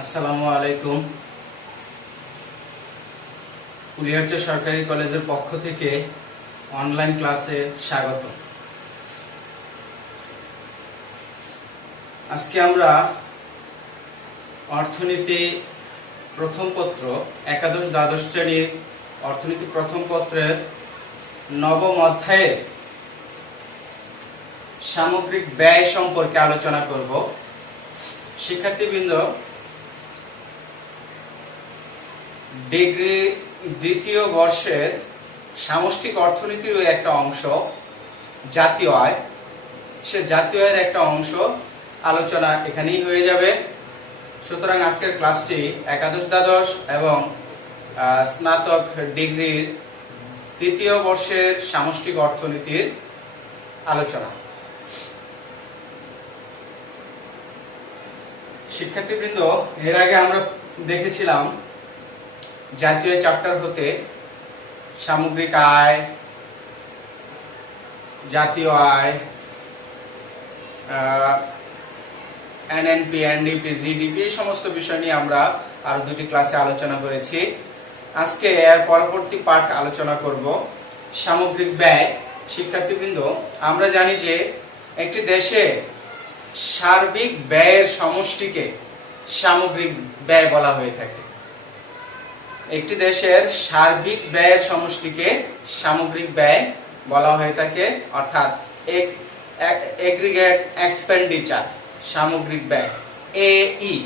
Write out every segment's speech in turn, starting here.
আসসালামু আলাইকুম। কুলিয়ারচর সরকারি কলেজের পক্ষ থেকে অনলাইন ক্লাসে স্বাগত। আজকে আমরা অর্থনীতি প্রথম পত্র একাদশ দ্বাদশ শ্রেণীর অর্থনীতি প্রথম পত্রের নবম অধ্যায়ে সামগ্রিক ব্যয় সম্পর্কে আলোচনা করব। শিক্ষার্থীবৃন্দ, ডিগ্রি দ্বিতীয় বর্ষের সামষ্টিক অর্থনীতির একটা অংশ জাতীয় আয়, সে জাতীয় আয়ের একটা অংশ আলোচনা এখানেই হয়ে যাবে। সুতরাং আজকের ক্লাসটি একাদশ দ্বাদশ এবং স্নাতক ডিগ্রির তৃতীয় বর্ষের সামষ্টিক অর্থনীতির আলোচনা। শিক্ষার্থীবৃন্দ, এর আগে আমরা দেখেছিলাম জাতীয় চ্যাপ্টার হতে সামগ্রিক আয়, জাতীয় আয়, এনএনপি, এনডিপি, জিডিপি এই সমস্ত বিষয় নিয়ে আমরা আরো দুটি ক্লাসে আলোচনা করেছি। আজকে এর পরবর্তী পার্ট আলোচনা করব সামগ্রিক ব্যয়। শিক্ষার্থীবৃন্দ, আমরা জানি যে একটি দেশে সার্বিক ব্যয়ের সমষ্টিকে সামগ্রিক ব্যয় বলা হয়ে থাকে। একটি দেশের সার্বিক ব্যয়ের সমষ্টিকে সামগ্রিক ব্যয় বলা হয়ে থাকে, অর্থাৎ এগ্রিগেট এক্সপেন্ডিচার, সামগ্রিক ব্যয়, এই।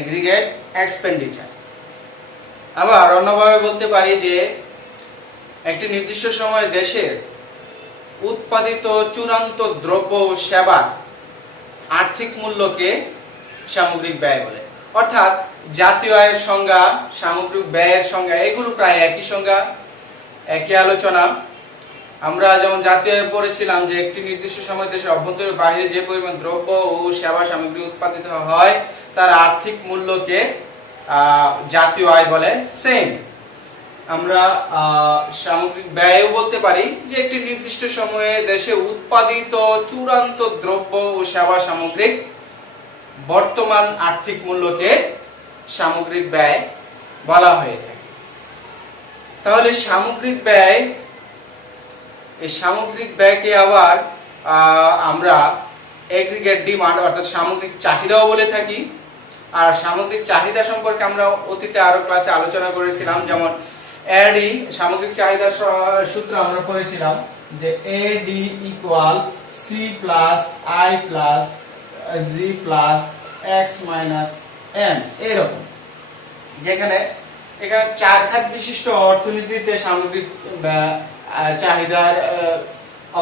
Aggregate expenditure. আবার অন্যভাবে বলতে পারি যে একটি নির্দিষ্ট সময়ে দেশের উৎপাদিত চূড়ান্ত দ্রব্য ও সেবার আর্থিক মূল্যকে সামগ্রিক ব্যয় বলে। অর্থাৎ জাতীয় আয়ের সংজ্ঞা, সামগ্রিক ব্যয়ের সংজ্ঞা এগুলো প্রায় একই সংজ্ঞা, একই আলোচনা। আমরা যেমন জাতীয় আয় পড়েছিলাম যে একটি নির্দিষ্ট সময় দেশের অভ্যন্তরে বাইরে যে পরিমাণ দ্রব্য ও সেবা সামগ্রী উৎপাদিত হয় তার আর্থিক মূল্যকে জাতীয় আয় বলে। সেম আমরা সামগ্রিক ব্যয়ও বলতে পারি যে একটি নির্দিষ্ট সময়ে দেশে উৎপাদিত চূড়ান্ত দ্রব্য ও সেবা সামগ্রিক বর্তমান আর্থিক মূল্যকে সামগ্রিক ব্যয় বলা হয়ে থাকে। তাহলে সামগ্রিক ব্যয়, এই সামগ্রিক ব্যয়কে আবার আমরা এগ্রিগেট ডিমান্ড অর্থাৎ সামগ্রিক চাহিদাও বলে থাকি। আর সামগ্রিক চাহিদা সম্পর্কে আমরা অতীতে আরো ক্লাসে আলোচনা করেছিলাম, যেমন এডি সামগ্রিক চাহিদার সূত্র আমরা করেছিলাম যে AD equal C plus I plus G plus X minus M, এরকম। যেখানে এখানে চার খাত বিশিষ্ট অর্থনীতিতে সামগ্রিক চাহিদার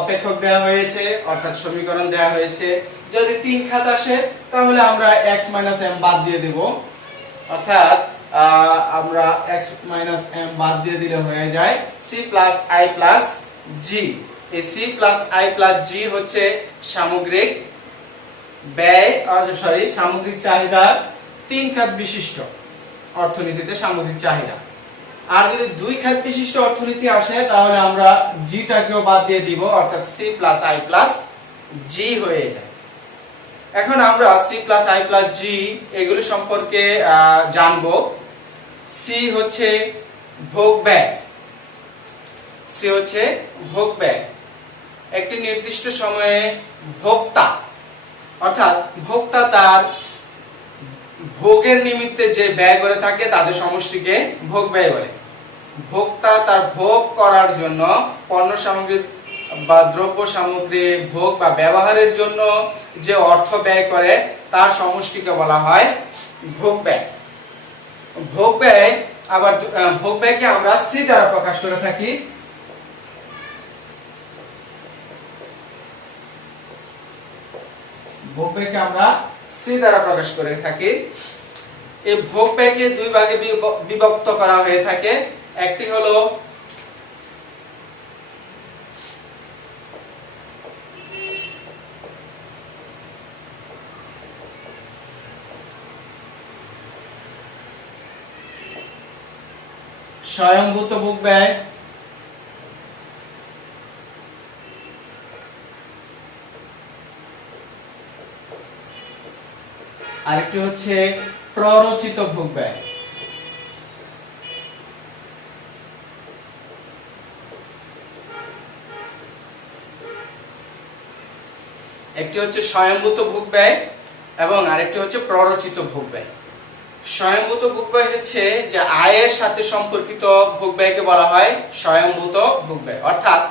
অপেক্ষক দেওয়া হয়েছে, অর্থাৎ সমীকরণ দেওয়া হয়েছে। যদি তিন খাত আসে তাহলে আমরা এক্স মাইনাস এম বাদ দিয়ে দেব, অর্থাৎ আমরা x মাইনাস m বাদ দিয়ে দিলে হয়ে যায় c plus i plus g। এই c plus i plus g হচ্ছে সামগ্রিক ব্যয়, সামগ্রিক চাহিদার তিন খাত বিশিষ্ট অর্থনীতিতে সামগ্রিক চাহিদা। আর যদি দুই খাত বিশিষ্ট অর্থনীতি আসে তাহলে আমরা g টাকেও বাদ দিয়ে দিব, অর্থাৎ c plus i plus g হয়ে যায়। এখন আমরা c plus i plus g এগুলো সম্পর্কে জানবো। সি হচ্ছে ভোগ ব্যয়, সি হচ্ছে ভোগ ব্যয়। একটি নির্দিষ্ট সময়ে ভোক্তা, অর্থাৎ ভোক্তা তার ভোগের নিমিত্তে যে ব্যয় করে থাকে তাদের সমষ্টিকে ভোগ ব্যয় বলে। ভোক্তা তার ভোগ করার জন্য পণ্য সামগ্রী বা দ্রব্য সামগ্রীর ভোগ বা ব্যবহারের জন্য যে অর্থ ব্যয় করে তার সমষ্টিকে বলা হয় ভোগ ব্যয়। ভোগ ব্যয়, আবার ভোগ ব্যয়কে আমরা সি দ্বারা প্রকাশ করে থাকি। ভোগ ব্যয়কে আমরা সি দ্বারা প্রকাশ করে থাকি। এই ভোগ ব্যয়কে দুই ভাগে বিভক্ত করা হয়ে থাকে। একটি হলো স্বয়ংভূত ভোগ ব্যয়, আরেকটি হচ্ছে প্ররোচিত ভোগ ব্যয়। একটি হচ্ছে স্বয়ংভূত ভোগ ব্যয় এবং আরেকটি হচ্ছে প্ররোচিত ভোগ ব্যয়। স্বয়ংভূত ভোগ ব্যয় হচ্ছে যে আয়ের সাথে সম্পর্কিত ভোগ ব্যয়কে বলা হয় স্বয়ংভূত ভোগ ব্যয়, অর্থাৎ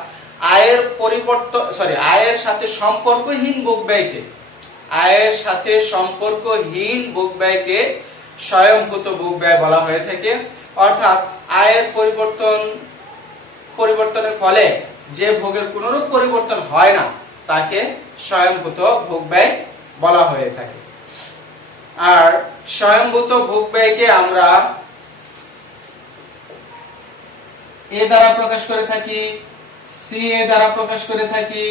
আয়ের সাথে সম্পর্কহীন ভোগ ব্যয়কে স্বয়ংভূত ভোগ ব্যয় বলা হয়ে থাকে। অর্থাৎ আয়ের পরিবর্তনের ফলে যে ভোগের কোনরূপ পরিবর্তন হয় না তাকে স্বয়ংভূত ভোগ ব্যয় বলা হয়ে থাকে। আর স্বয়ংভূত ভোগ ব্যয়কে আমরা এ দ্বারা প্রকাশ করে থাকি, সি এ দ্বারা প্রকাশ করে থাকি,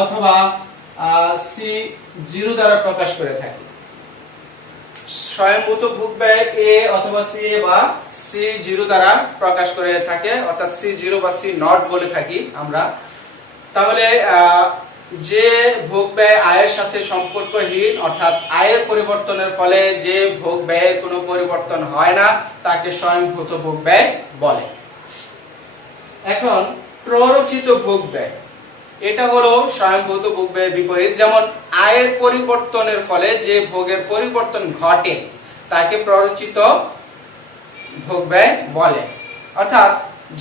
অথবা সি জিরো দ্বারা প্রকাশ করে থাকি। স্বয়ংভূত ভোগ ব্যয় এ অথবা সি এ বা সি জিরো দ্বারা প্রকাশ করে থাকে, অর্থাৎ সি জিরো বা সি নট বলে থাকি আমরা। তাহলে যে ভোগ ব্যয় আয়ের সাথে সম্পর্কহীন, অর্থাৎ আয়ের পরিবর্তনের ফলে যে ভোগ ব্যয়ের কোনো পরিবর্তন হয় না তাকে স্বয়ংভূত ভোগ ব্যয় বলে। এখন প্ররোচিত ভোগ ব্যয়, এটা হলো স্বয়ংভূত ভোগ ব্যয়ের বিপরীত। যেমন আয়ের পরিবর্তনের ফলে যে ভোগের পরিবর্তন ঘটে তাকে প্ররোচিত ভোগ ব্যয় বলে। অর্থাৎ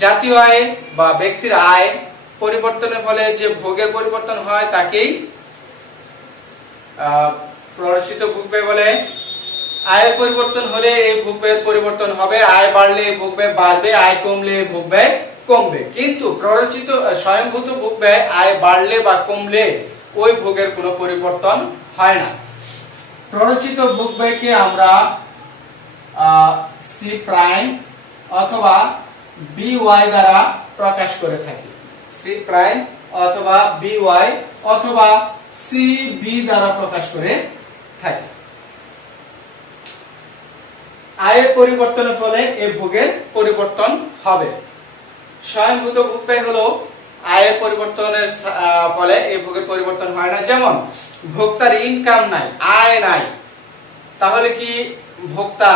জাতীয় আয় বা ব্যক্তির আয় পরিবর্তনের ফলে যে ভোগের পরিবর্তন হয় তাকেই প্ররোচিত ভোগ ব্যয় বলে। আয়ের পরিবর্তন হলে এই ভোগ ব্যয়ের পরিবর্তন হবে, আয় বাড়লে ভোগ ব্যয় বাড়বে, আয় কমলে ভোগ ব্যয় কমবে। কিন্তু প্ররোচিত স্বয়ংভূত ভোগ ব্যয় আয় বাড়লে বা কমলে ওই ভোগের কোনো পরিবর্তন হয় না। প্ররোচিত ভোগ ব্যয়কে আমরা সি প্রাইম অথবা বি ওয়াই দ্বারা প্রকাশ করে থাকি। সি প্রাইম অথবা বি ওয়াই অথবা সি বি দ্বারা প্রকাশ করে থাকি। আয়ের পরিবর্তনের ফলে এই ভোগের পরিবর্তন হবে। স্বয়ংভূত ভোগ ব্যয় হলো আয়ের পরিবর্তনের ফলে এই ভোগের পরিবর্তন হয় না। যেমন ভোক্তার ইনকাম নাই, আয় নাই, তাহলে কি ভোক্তা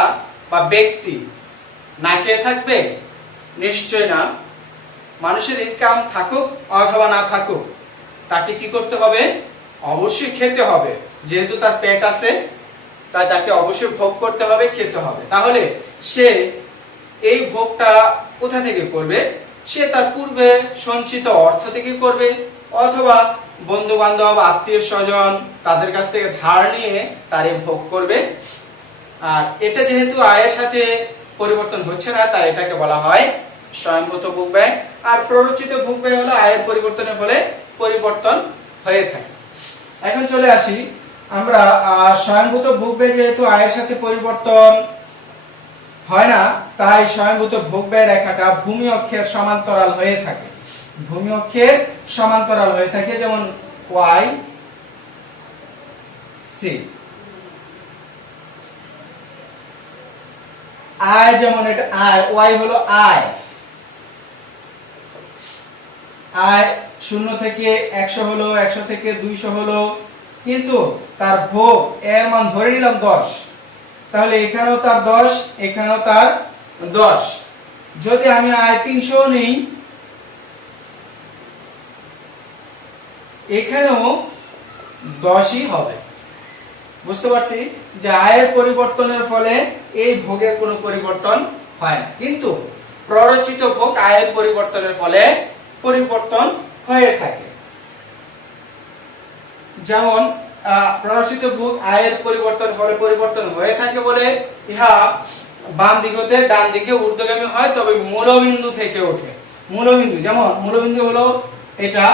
বা ব্যক্তি না খেয়ে থাকবে? নিশ্চয় না। মানুষের ইনকাম থাকুক অথবা না থাকুক তাকে কি করতে হবে? অবশ্যই খেতে হবে। যেহেতু তার পেট আছে তাই তাকে অবশ্যই ভোগ করতে হবে, খেতে হবে। তাহলে সে এই ভোগটা কোথা থেকে করবে? সে তার পূর্বে সঞ্চিত অর্থ থেকে করবে, অথবা বন্ধু বান্ধব, আত্মীয় স্বজন তাদের কাছ থেকে ধার নিয়ে তার এই ভোগ করবে। আর এটা যেহেতু আয়ের সাথে পরিবর্তন হচ্ছে না তাই এটাকে বলা হয় স্বয়ংভূত ভোগ ব্যয়। আর প্ররোচিত ভোগ ব্যয় হলো আয়ের পরিবর্তনের ফলে পরিবর্তন হয়ে থাকে। এখন চলে আসি আমরা স্বয়ংভূত ভোগ ব্যয় যেহেতু আয়ের সাথে পরিবর্তন হয় না তাই স্বয়ংভূত ভোগ ব্যয় রেখাটা ভূমি অক্ষের সমান্তরাল হয়ে থাকে। ভূমি অক্ষের সমান্তরাল হয়ে থাকে, যেমন ওয়াই সি। আয় যেমন এটা আয়, ওয়াই হলো আয়। আয় 0 থেকে 100 হলো, 100 থেকে 200 হলো, কিন্তু তার ভোগ এর মান ধরে নিলাম 10, তাহলে এখানেও তার 10, এখানেও তার 10। যদি আমি আয় 300 নিই, এখানেও 10ই হবে। বুঝতে পারছি যে আয়ের পরিবর্তনের ফলে এই ভোগের কোনো পরিবর্তন হয় না, কিন্তু প্ররোচিত ভোগ আয়ের পরিবর্তনের ফলে পরিবর্তন হয়ে থাকে। যেমন প্ররোচিত ভোগ আয়ের পরিবর্তন হলে পরিবর্তন হয়ে থাকে বলে ইহা বাম দিক হতে ডান দিকে ঊর্ধ্বগামী হয়, তবে মূলবিন্দু থেকে ওঠে। মূলবিন্দু যেমন মূলবিন্দু হলো এটা,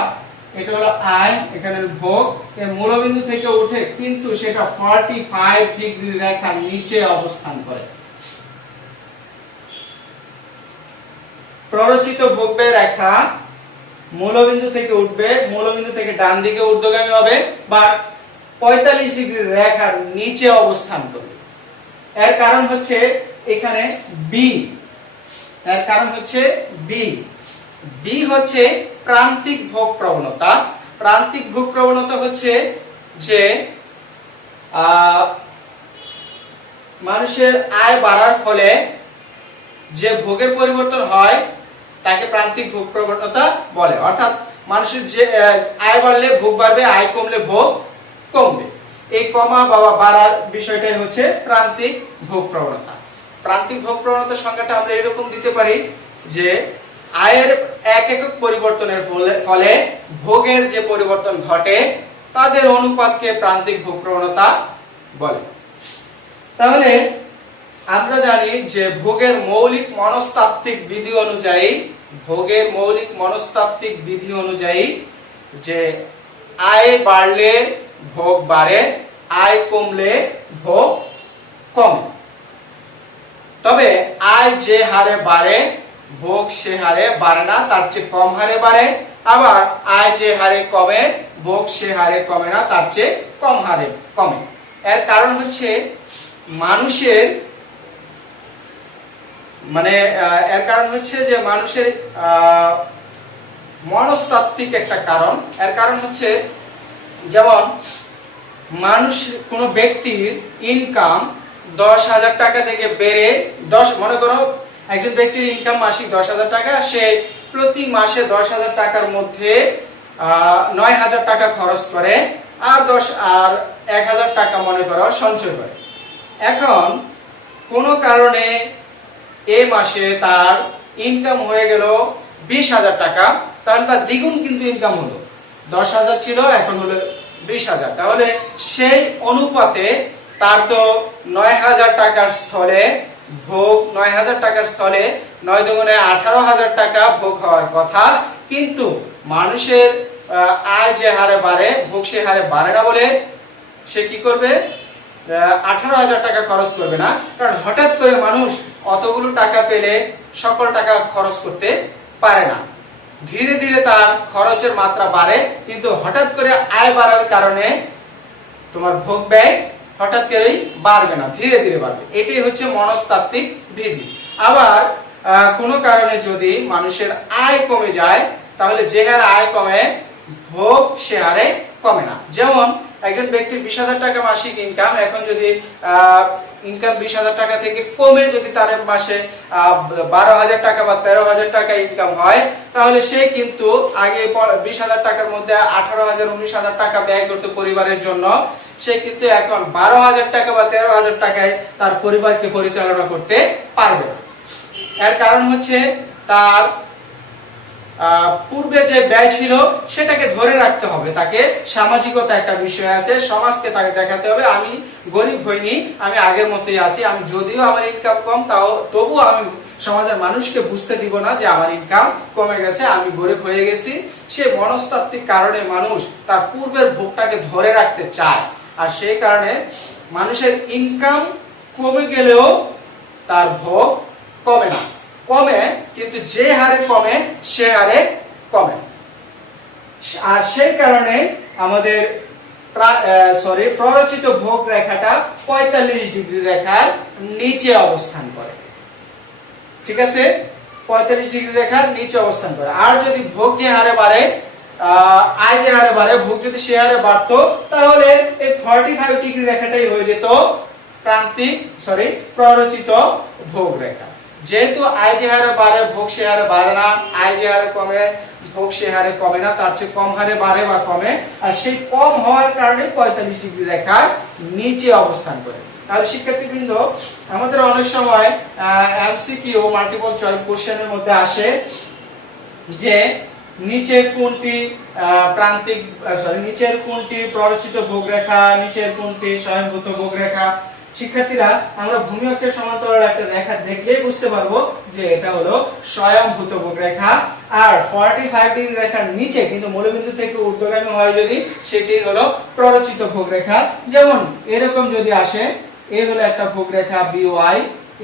এটা হলো আয়, এখানে ভোগ, এর মূলবিন্দু থেকে উঠে কিন্তু সেটা 45 ডিগ্রি রেখার নিচে অবস্থান করে। প্ররোচিত ভোগ ব্যয় রেখা মূলবিন্দু থেকে উঠবে, মূলবিন্দু থেকে ডান দিকে ঊর্ধ্বগামী হবে, বা 45 ডিগ্রি রেখার নিচে অবস্থান করবে। এর কারণ হচ্ছে এখানে বি, এর কারণ হচ্ছে বি। বি হচ্ছে প্রান্তিক ভোগ প্রবণতা। প্রান্তিক ভোগ প্রবণতা হচ্ছে যে মানুষের আয় বাড়ার ফলে যে ভোগের পরিবর্তন হয় তাকে প্রান্তিক ভোগ প্রবণতা বলে। অর্থাৎ মানুষের যে আয় বাড়লে ভোগ বাড়বে, আয় কমলে ভোগ কমবে। এই কমা বা বাড়ার বিষয়টাই হচ্ছে প্রান্তিক ভোগ প্রবণতা। প্রান্তিক ভোগ প্রবণতার সংজ্ঞাটা আমরা এরকম দিতে পারি যে আয়ের এক একক পরিবর্তনের ফলে ভোগের যে পরিবর্তন ঘটে তাদের অনুপাতকে প্রান্তিক ভোগ প্রবণতা বলে। তাহলে আমরা জানি যে ভোগের মৌলিক মনস্তাত্ত্বিক বিধি অনুযায়ী যে আয় বাড়লে ভোগ বাড়ে, আয় কমলে ভোগ কমে। তবে আয় যে হারে বাড়ে ভোগ সে হারে বাড়ে না, তার চেয়ে কম হারে বাড়ে। আবার আয় যে হারে কমে ভোগ সে হারে কমে না, তার চেয়ে কম হারে কমে। এর কারণ হচ্ছে মানুষের যে মানুষের মনস্তাত্ত্বিক একটা কারণ। এর কারণ হচ্ছে যেমন মানুষ, কোন ব্যক্তির ইনকাম 10,000 টাকা থেকে বেড়ে মনে করো একজন ব্যক্তির ইনকাম মাসিক 10,000 টাকা, সে প্রতি মাসে 10,000 টাকার মধ্যে 9,000 টাকা খরচ করে আর 1,000 টাকা মনে করো সঞ্চয় করে। এখন কোন কারণে এই মাসে তার ইনকাম হয়ে গেল 20,000 টাকা, তাহলে তার দ্বিগুণ কিন্তু ইনকাম হলো। 10,000 ছিল, এখন হলো 20,000। তাহলে সেই অনুপাতে তার তো 9,000 টাকার স্থলে ভোগ 9,000 টাকার স্থলে 9 দুগুণে 18,000 টাকা ভোগ হওয়ার কথা। কিন্তু মানুষের আয় যে হারে বাড়ে ভোগ সে হারে বাড়ে না বলে সে কি করবে, 18,000 টাকা খরচ করবে না। কারণ হঠাৎ করে মানুষ অতগুলো টাকা পেলে সকল টাকা খরচ করতে পারে না। ধীরে ধীরে তার খরচের মাত্রা বাড়ে, কিন্তু হঠাৎ করে আয় বাড়ার কারণে তোমার ভোগ ব্যয় হঠাৎ করেই বাড়বে না, ধীরে ধীরে বাড়বে। এটাই হচ্ছে মনস্তাত্ত্বিক বিধি। আবার কোনো কারণে যদি মানুষের আয় কমে যায়, তাহলে যে হারে আয় কমে ভোগ সে হারে কমে না। যেমন একজন ব্যক্তির 20,000 টাকা মাসিক ইনকাম, এখন যদি ইনকাম 20,000 টাকা থেকে কমে যদি তার মাসে 12,000 টাকা বা 13,000 টাকা ইনকাম হয়, তাহলে সে কিন্তু আগে 20,000 টাকার মধ্যে 18,000 19,000 টাকা ব্যয় করতে পরিবারের জন্য, সে কিন্তু এখন 12,000 টাকা বা 13,000 টাকায় তার পরিবারকে পরিচালনা করতে পারবে না। এর কারণ হচ্ছে তার পূর্বে যে ব্যয় ছিল সেটাকে ধরে রাখতে হবে। তাকে সামাজিকতা একটা বিষয় আছে, সমাজকে তাকে দেখাতে হবে আমি গরিব হইনি, আমি আগের মতোই আছি। আমি যদিও আমার ইনকাম কম, তবুও আমি সমাজের মানুষকে বুঝতে দিব না যে আমার ইনকাম কমে গেছে, আমি গরিব হয়ে গেছি। সে মনস্তাত্ত্বিক কারণে মানুষ তার পূর্বের ভোগটাকে ধরে রাখতে চায়। আর সেই কারণে মানুষের ইনকাম কমে গেলেও তার ভোগ কমে না, কমে কিন্তু যে হারে কমে সে হারে কমে। আর সেই কারণে আমাদের প্ররোচিত ভোগ রেখাটা 45 ডিগ্রি রেখার নিচে অবস্থান করে। ঠিক আছে, 45 ডিগ্রি রেখার নিচে অবস্থান করে। আর যদি ভোগ যে হারে বাড়ে, আয় যে হারে বাড়ে, ভোগ যদি সে হারে বাড়তো, তাহলে এই 45 ডিগ্রি রেখাটাই হয়ে যেত প্ররোচিত ভোগ রেখা। যেহেতু আয় যে হারে বাড়ে ভোগ সে হারে বাড়ে না, আয় যে হারে কমে ভোগ সে হারে কমে না, তার চেয়ে কম হারে বাড়ে বা কমে। আর সেই কম হওয়ার কারণে 45 ডিগ্রি রেখার নিচে অবস্থান করে। তাহলে শিক্ষার্থীবৃন্দ, আমাদের অনেক সময় এমসিকিউ মাল্টিপল চয়েস কোশ্চেনের মধ্যে আসে যে নিচের কোনটি নিচের কোনটি প্ররোচিত ভোগ রেখা, নিচের কোনটি স্বয়ংভূত ভোগ রেখা। শিক্ষার্থীরা, আমরা ভূমি অক্ষের সমান্তরাল একটা রেখা দেখলেই বুঝতে পারবো যে এটা হলো স্বয়ংভূত ভোগ রেখা। আর 45 ডিগ্রি রেখার নিচে কিন্তু মূলবিন্দু থেকে ঊর্ধ্বগামী হয় যদি, সেটি হলো প্ররোচিত ভোগ রেখা। যেমন এরকম যদি আসে, এই হলো একটা ভোগ রেখা BY,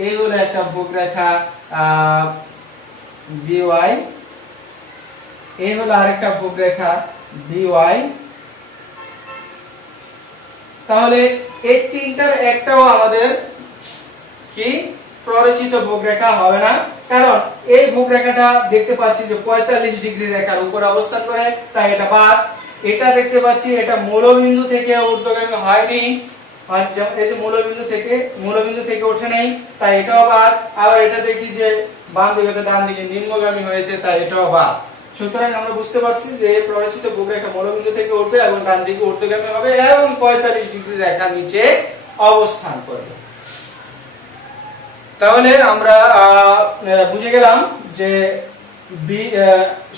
এই হলো একটা ভোগ রেখা BY, এই হলো আরেকটা ভোগ রেখা BY। তাহলে এই তিনটার একটাও আমাদের কি প্ররোচিত ভোগ রেখা হবে না, কারণ এই ভোগ রেখাটা দেখতে পাচ্ছি যে 45 ডিগ্রি রেখার উপর অবস্থান করে, তাই এটা বাদ। এটা দেখতে পাচ্ছি এটা মূলবিন্দু থেকে ঊর্ধ্বগামী হয়নি, আর যেমন এই যে মূলবিন্দু থেকে ওঠে নেই, তাই এটাও বাদ। আবার এটা দেখি যে বাম দিকে ডান দিকে নিম্নগামী হয়েছে, তাই এটাও বাদ। সুতরাং আমরা বুঝতে পারছি যে প্ররোচিত ভূরেখা মূলবিন্দু থেকে উঠবে এবং ডান দিকে ঊর্ধ্বগামী হবে এবং 45 ডিগ্রি রেখার নিচে অবস্থান করবে। তাহলে আমরা বুঝে গেলাম যে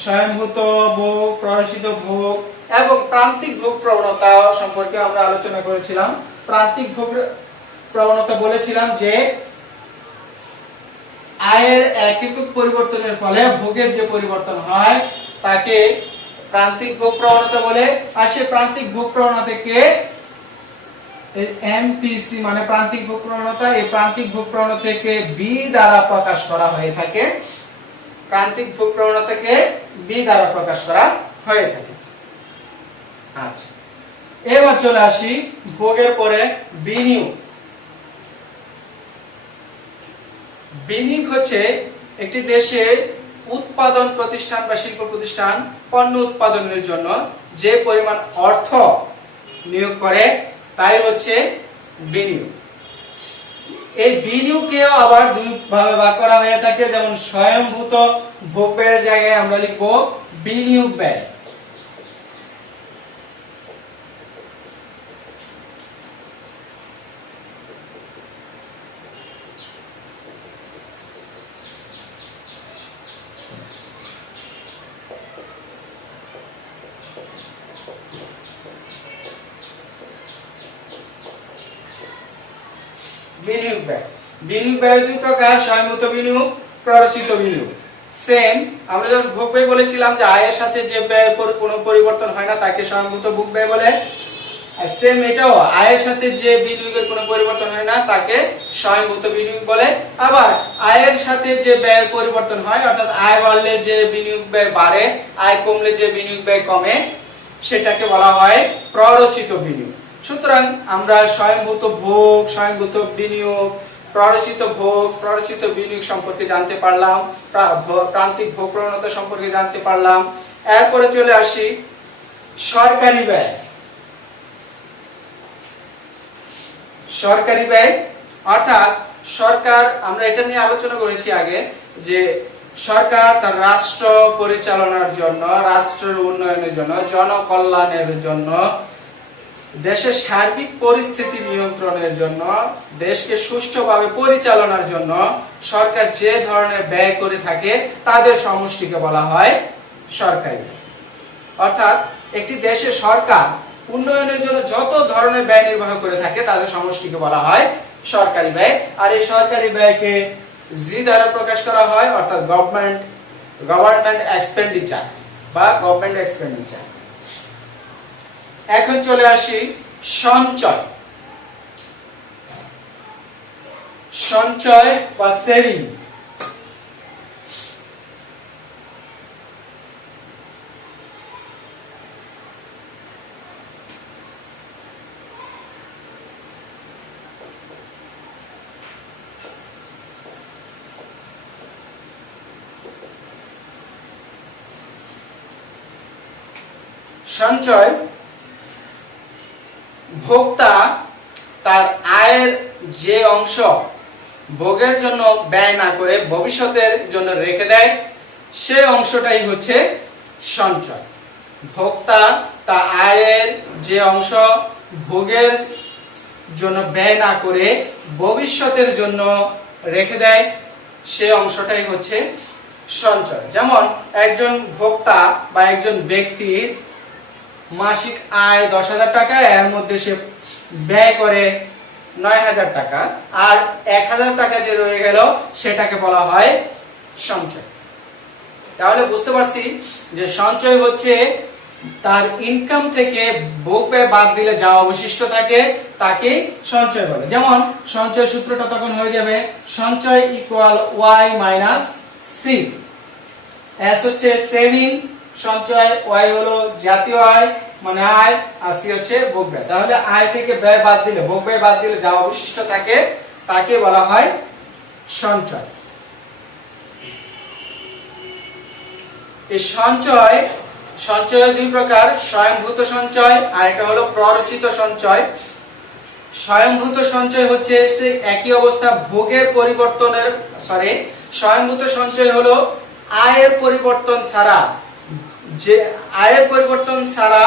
স্বয়ংভূত ভোগ, প্ররোচিত ভোগ এবং প্রান্তিক ভোগ প্রবণতা সম্পর্কে আমরা আলোচনা করেছিলাম। প্রান্তিক ভোগ প্রবণতা বলেছিলাম যে আয়ের এক একক পরিবর্তনের ফলে ভোগের যে পরিবর্তন হয় তাকে প্রান্তিক ভোগ প্রবণতা বলে। আর সে প্রান্তিক ভোগ প্রবণতাকে এমপিসি মানে প্রান্তিক ভোগ প্রবণতা, এই প্রান্তিক ভোগ প্রবণতাকে বি দ্বারা প্রকাশ করা হয়ে থাকে। প্রান্তিক ভোগ প্রবণতাকে বি দ্বারা প্রকাশ করা হয়ে থাকে। আচ্ছা, এবার চলে আসি ভোগের পরে বিনিয়োগ। বিনিয়োগ হচ্ছে একটি দেশের উৎপাদন প্রতিষ্ঠান বা শিল্প প্রতিষ্ঠান পণ্য উৎপাদনের জন্য যে পরিমাণ অর্থ নিয়োগ করে তাই হচ্ছে বিনিয়োগ। এই বিনিয়োগকেও আবার দুই ভাবে ভাগ করা হয়ে থাকে, যেমন স্বয়ংভূত ভোগ ব্যয়ের জায়গায় আমরা লিখব বিনিয়োগ ব্যয়। বিনিয়োগ ব্যয়, বিনিয়োগ ব্যয় দুই প্রকার, স্বয়ংভূত বিনিয়োগ, প্ররোচিত বিনিয়োগ। সেম আমরা যখন ভোগ ব্যয় বলেছিলাম যে আয়ের সাথে যে ব্যয়ের কোনো পরিবর্তন হয় না তাকে স্বয়ংভূত ভোগ ব্যয় বলে। আর সেম এটাও আয়ের সাথে যে বিনিয়োগের কোনো পরিবর্তন হয় না তাকে স্বয়ংভূত বিনিয়োগ বলে। আবার আয়ের সাথে যে ব্যয়ের পরিবর্তন হয়, অর্থাৎ আয় বাড়লে যে বিনিয়োগ ব্যয় বাড়ে, আয় কমলে যে বিনিয়োগ ব্যয় কমে, সেটাকে বলা হয় প্ররোচিত বিনিয়োগ। সুতরাং আমরা স্বয়ংভূত ভোগ, স্বয়ংভূত বিনিয়োগ, প্ররোচিত ভোগ, প্ররোচিত বিনিয়োগ সম্পর্কে জানতে পারলাম, প্রান্তিক ভোগ প্রবণতা সম্পর্কে জানতে পারলাম। এরপরে চলে আসি সরকারি ব্যয়। সরকারি ব্যয় অর্থাৎ সরকার, আমরা এটা নিয়ে আলোচনা করেছি আগে যে সরকার তার রাষ্ট্র পরিচালনার জন্য, রাষ্ট্রের উন্নয়নের জন্য, জনকল্যাণের জন্য, দেশের সার্বিক পরিস্থিতি নিয়ন্ত্রণের জন্য, দেশকে সুষ্ঠুভাবে পরিচালনার জন্য সরকার যে ধরনের ব্যয় করে থাকে তাদের সমষ্টিকে বলা হয় সরকারি ব্যয়। অর্থাৎ একটি দেশের সরকার উন্নয়নের জন্য যত ধরনের ব্যয় নির্বাহ করে থাকে তাদের সমষ্টিকে বলা হয় সরকারি ব্যয়। আর এই সরকারি ব্যয়কে জি দ্বারা প্রকাশ করা হয়, অর্থাৎ গভর্নমেন্ট এক্সপেন্ডিচার বা গভর্নমেন্ট এক্সপেন্ডিচার। এখন চলে আসি সঞ্চয়। সঞ্চয় বা সেভিং। সঞ্চয় ভোক্তা তার আয়ের যে অংশ ভোগের জন্য ব্যয় না করে ভবিষ্যতের জন্য রেখে দেয়, সে অংশটাই হচ্ছে সঞ্চয়। ভোক্তা তার আয়ের যে অংশ ভোগের জন্য ব্যয় না করে ভবিষ্যতের জন্য রেখে দেয়, সে অংশটাই হচ্ছে সঞ্চয়। যেমন একজন ভোক্তা বা একজন ব্যক্তির মাসিক আয় 10,000 টাকা, এর মধ্যে সে ব্যয় করে 9,000 টাকা, আর 1,000 টাকা যে রয়ে গেল সেটাকে বলা হয় সঞ্চয়। তাহলে বুঝতে পারছি যে সঞ্চয় হচ্ছে তার ইনকাম থেকে ভোগ ব্যয় বাদ দিলে যা অবশিষ্ট থাকে তাকে সঞ্চয় বলে। যেমন সঞ্চয় সূত্রটা তখন হয়ে যাবে সঞ্চয় equal Y minus C. S হচ্ছে সেভিং সঞ্চয়, ওয়াই হলো জাতীয় আয় মানে আয়, আর সি হচ্ছে ভোগ ব্যয়। তাহলে আয় থেকে ব্যয় বাদ দিলে, ভোগ ব্যয় বাদ দিলে যা অবশিষ্ট থাকে তাকে বলা হয় সঞ্চয়। এই সঞ্চয়ের দুই প্রকার, স্বয়ংভূত সঞ্চয় আর এটা হলো প্ররোচিত সঞ্চয়। স্বয়ংভূত সঞ্চয় হচ্ছে সেই একই অবস্থা ভোগের পরিবর্তনের স্বয়ংভূত সঞ্চয় হলো আয়ের পরিবর্তন ছাড়া, যে আয়ের পরিবর্তন ছাড়া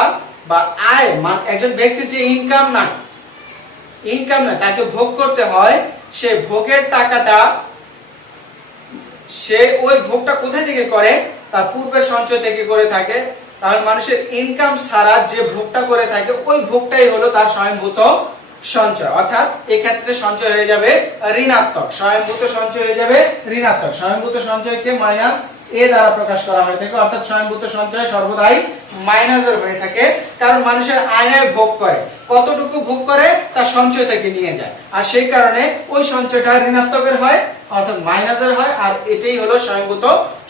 বা আয় একজন ব্যক্তির যে ইনকাম না তাকে ভোগ করতে হয়, সে ভোগের টাকাটা সে ওই ভোগটা কোথায় থেকে করে, তার পূর্বের সঞ্চয় থেকে করে থাকে। তাহলে মানুষের ইনকাম ছাড়া যে ভোগটা করে থাকে ওই ভোগটাই হলো তার স্বয়ংভূত সঞ্চয়, অর্থাৎ এই ক্ষেত্রে সঞ্চয় হয়ে যাবে ঋণাত্মক, স্বয়ংভূত সঞ্চয় হয়ে যাবে ঋণাত্মক। স্বয়ংভূত সঞ্চয়কে মাইনাস এ দ্বারা প্রকাশ করা হয়ে থাকে, অর্থাৎ স্বয়ংভূত সঞ্চয় সর্বদাই মাইনাসের হয়ে থাকে, কারণ মানুষের আয় ভোগ করে, কতটুকু ভোগ করে তার সঞ্চয় থেকে নিয়ে যায়, আর সেই কারণে ওই সঞ্চয়টা ঋণাত্মকের হয়, অর্থাৎ মাইনাসের হয়, আর এটাই হলো স্বয়ংভূত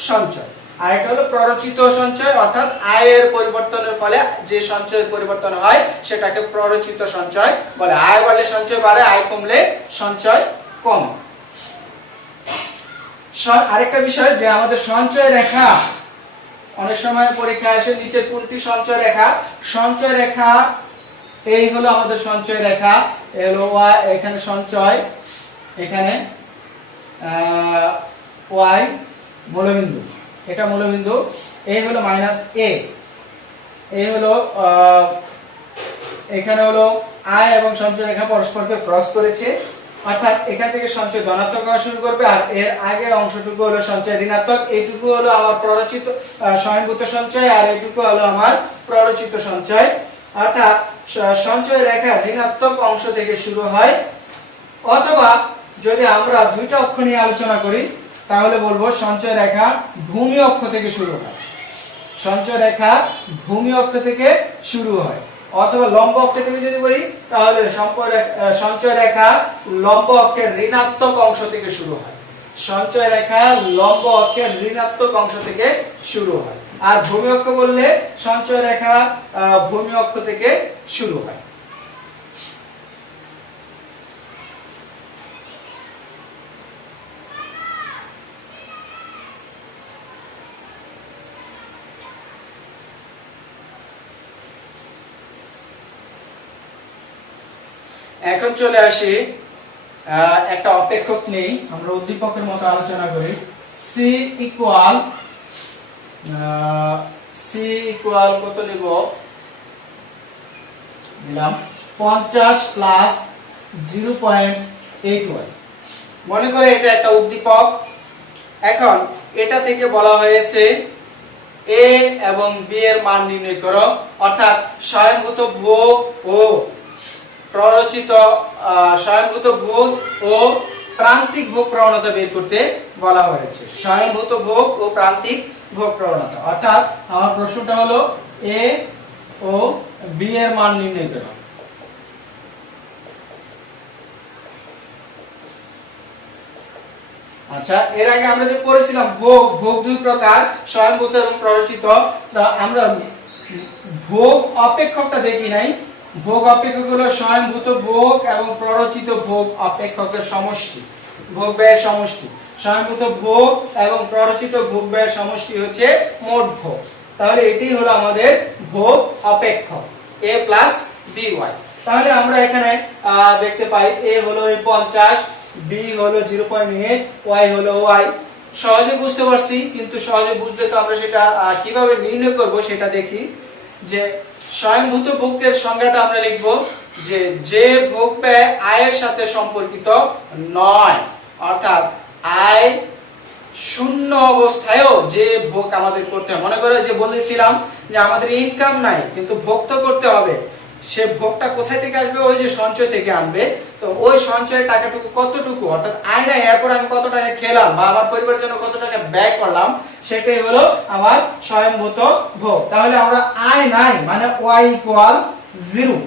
সঞ্চয়। আর এটা হলো প্ররোচিত সঞ্চয়, অর্থাৎ আয়ের পরিবর্তনের ফলে যে সঞ্চয়ের পরিবর্তন হয় সেটাকে প্ররোচিত সঞ্চয় বলে। আয় বাড়লে সঞ্চয় বাড়ে, আয় কমলে সঞ্চয় কম। আরেকটা বিষয় যে আমাদের সঞ্চয় রেখা অনেক সময় পরীক্ষায় আসে, নিচের কোনটি সঞ্চয় রেখা? সঞ্চয় রেখা এই হলো আমাদের সঞ্চয় রেখা, এলো ওয়াই, এখানে সঞ্চয়, এখানে ওয়াই মূলবিন্দু, এটা মূলবিন্দু, এই হলো মাইনাস এ, এই হলো এখানে হলো আয় এবং সঞ্চয় রেখা পরস্পরকে ক্রস করেছে, অর্থাৎ এখান থেকে সঞ্চয় ধনাত্মক হওয়া শুরু করবে, আর এর আগের অংশটুকু হলো সঞ্চয় ঋণাত্মক। এইটুকু হলো আমার প্ররোচিত স্বয়ংভূত সঞ্চয়, আর এইটুকু হলো আমার প্ররোচিত সঞ্চয়। অর্থাৎ সঞ্চয় রেখা ঋণাত্মক অংশ থেকে শুরু হয়, অথবা যদি আমরা দুইটা অক্ষ নিয়ে আলোচনা করি তাহলে বলবো সঞ্চয় রেখা ভূমি অক্ষ থেকে শুরু হয়, সঞ্চয় রেখা ভূমি অক্ষ থেকে শুরু হয়, অথবা লম্ব অক্ষ থেকে যদি বলি তাহলে সঞ্চয় রেখা লম্ব অক্ষের ঋণাত্মক অংশ থেকে শুরু হয়, সঞ্চয় রেখা লম্ব অক্ষের ঋণাত্মক অংশ থেকে শুরু হয়। আর ভূমি অক্ষ বললে সঞ্চয় রেখা ভূমি অক্ষ থেকে শুরু হয়। এখন চলে আসি একটা অপেক্ষক নেই, আমরা উদ্দীপকের মতো আলোচনা করি। সি ইকুয়াল কত নিব, নিলাম 50 প্লাস 0.81। মনে করে এটা একটা উদ্দীপক। এখন এটা থেকে বলা হয়েছে এ এবং বি এর মান নির্ণয় করো, অর্থাৎ স্বয়ংভূত ভোগ ও প্ররোচিত স্বয়ংভূত ভোগ ও প্রান্তিক ভোগ প্রবণতা বের করতে বলা হয়েছে। স্বয়ংভূত ভোগ ও প্রান্তিক ভোগ প্রবণতা, অর্থাৎ আমার প্রশ্নটা হলো এ ও বি এর মান নির্ণয় করো। আচ্ছা, এর আগে আমরা যে পড়েছিলাম ভোগ দুই প্রকার, স্বয়ংভূত এবং প্ররোচিত। আমরা ভোগ অপেক্ষকটা দেখি নাই। ভোগ অপেক্ষক হলো স্বয়ংভূত ভোগ এবং প্ররোচিত ভোগ অপেক্ষকের সমষ্টি, ভোগ ব্যয়ের সমষ্টি। স্বয়ংভূত ভোগ এবং প্ররোচিত ভোগ ব্যয়ের সমষ্টি হচ্ছে মোট ভোগ। তাহলে এটি হলো আমাদের ভোগ অপেক্ষক a প্লাস by। তাহলে আমরা এখানে দেখতে পাই a হলো 50, b হলো 0.8, y হলো y। সহজে বুঝতে পারছি, কিন্তু সহজে বুঝতে তো আমরা সেটা কিভাবে নির্ণয় করব সেটা দেখি। যে স্বয়ংভূত ভোগের সংজ্ঞাটা আমরা লিখব যে ভোগ ব্যয় আয়ের সাথে সম্পর্কিত নয়, অর্থাৎ আয় শূন্য অবস্থায়ও যে ভোগ আমাদের করতে হয়। মনে করে যে বলেছিলাম যে আমাদের ইনকাম নাই কিন্তু ভোগ তো করতে হবে, সে ভোগটা কোথায় থেকে আসবে? ওই যে সঞ্চয় থেকে আনবে। তো ওই সঞ্চয়ের টাকাটুকু কতটুকু, অর্থাৎ আয় নাই এরপর আমি কত টাকা খেলাম বা আমার পরিবারের জন্য কত টাকা ব্যয় করলাম, সেটাই হলো আমার স্বয়ংভূত ভোগ। তাহলে আমরা আয় নাই মানে y ইকুয়াল 0,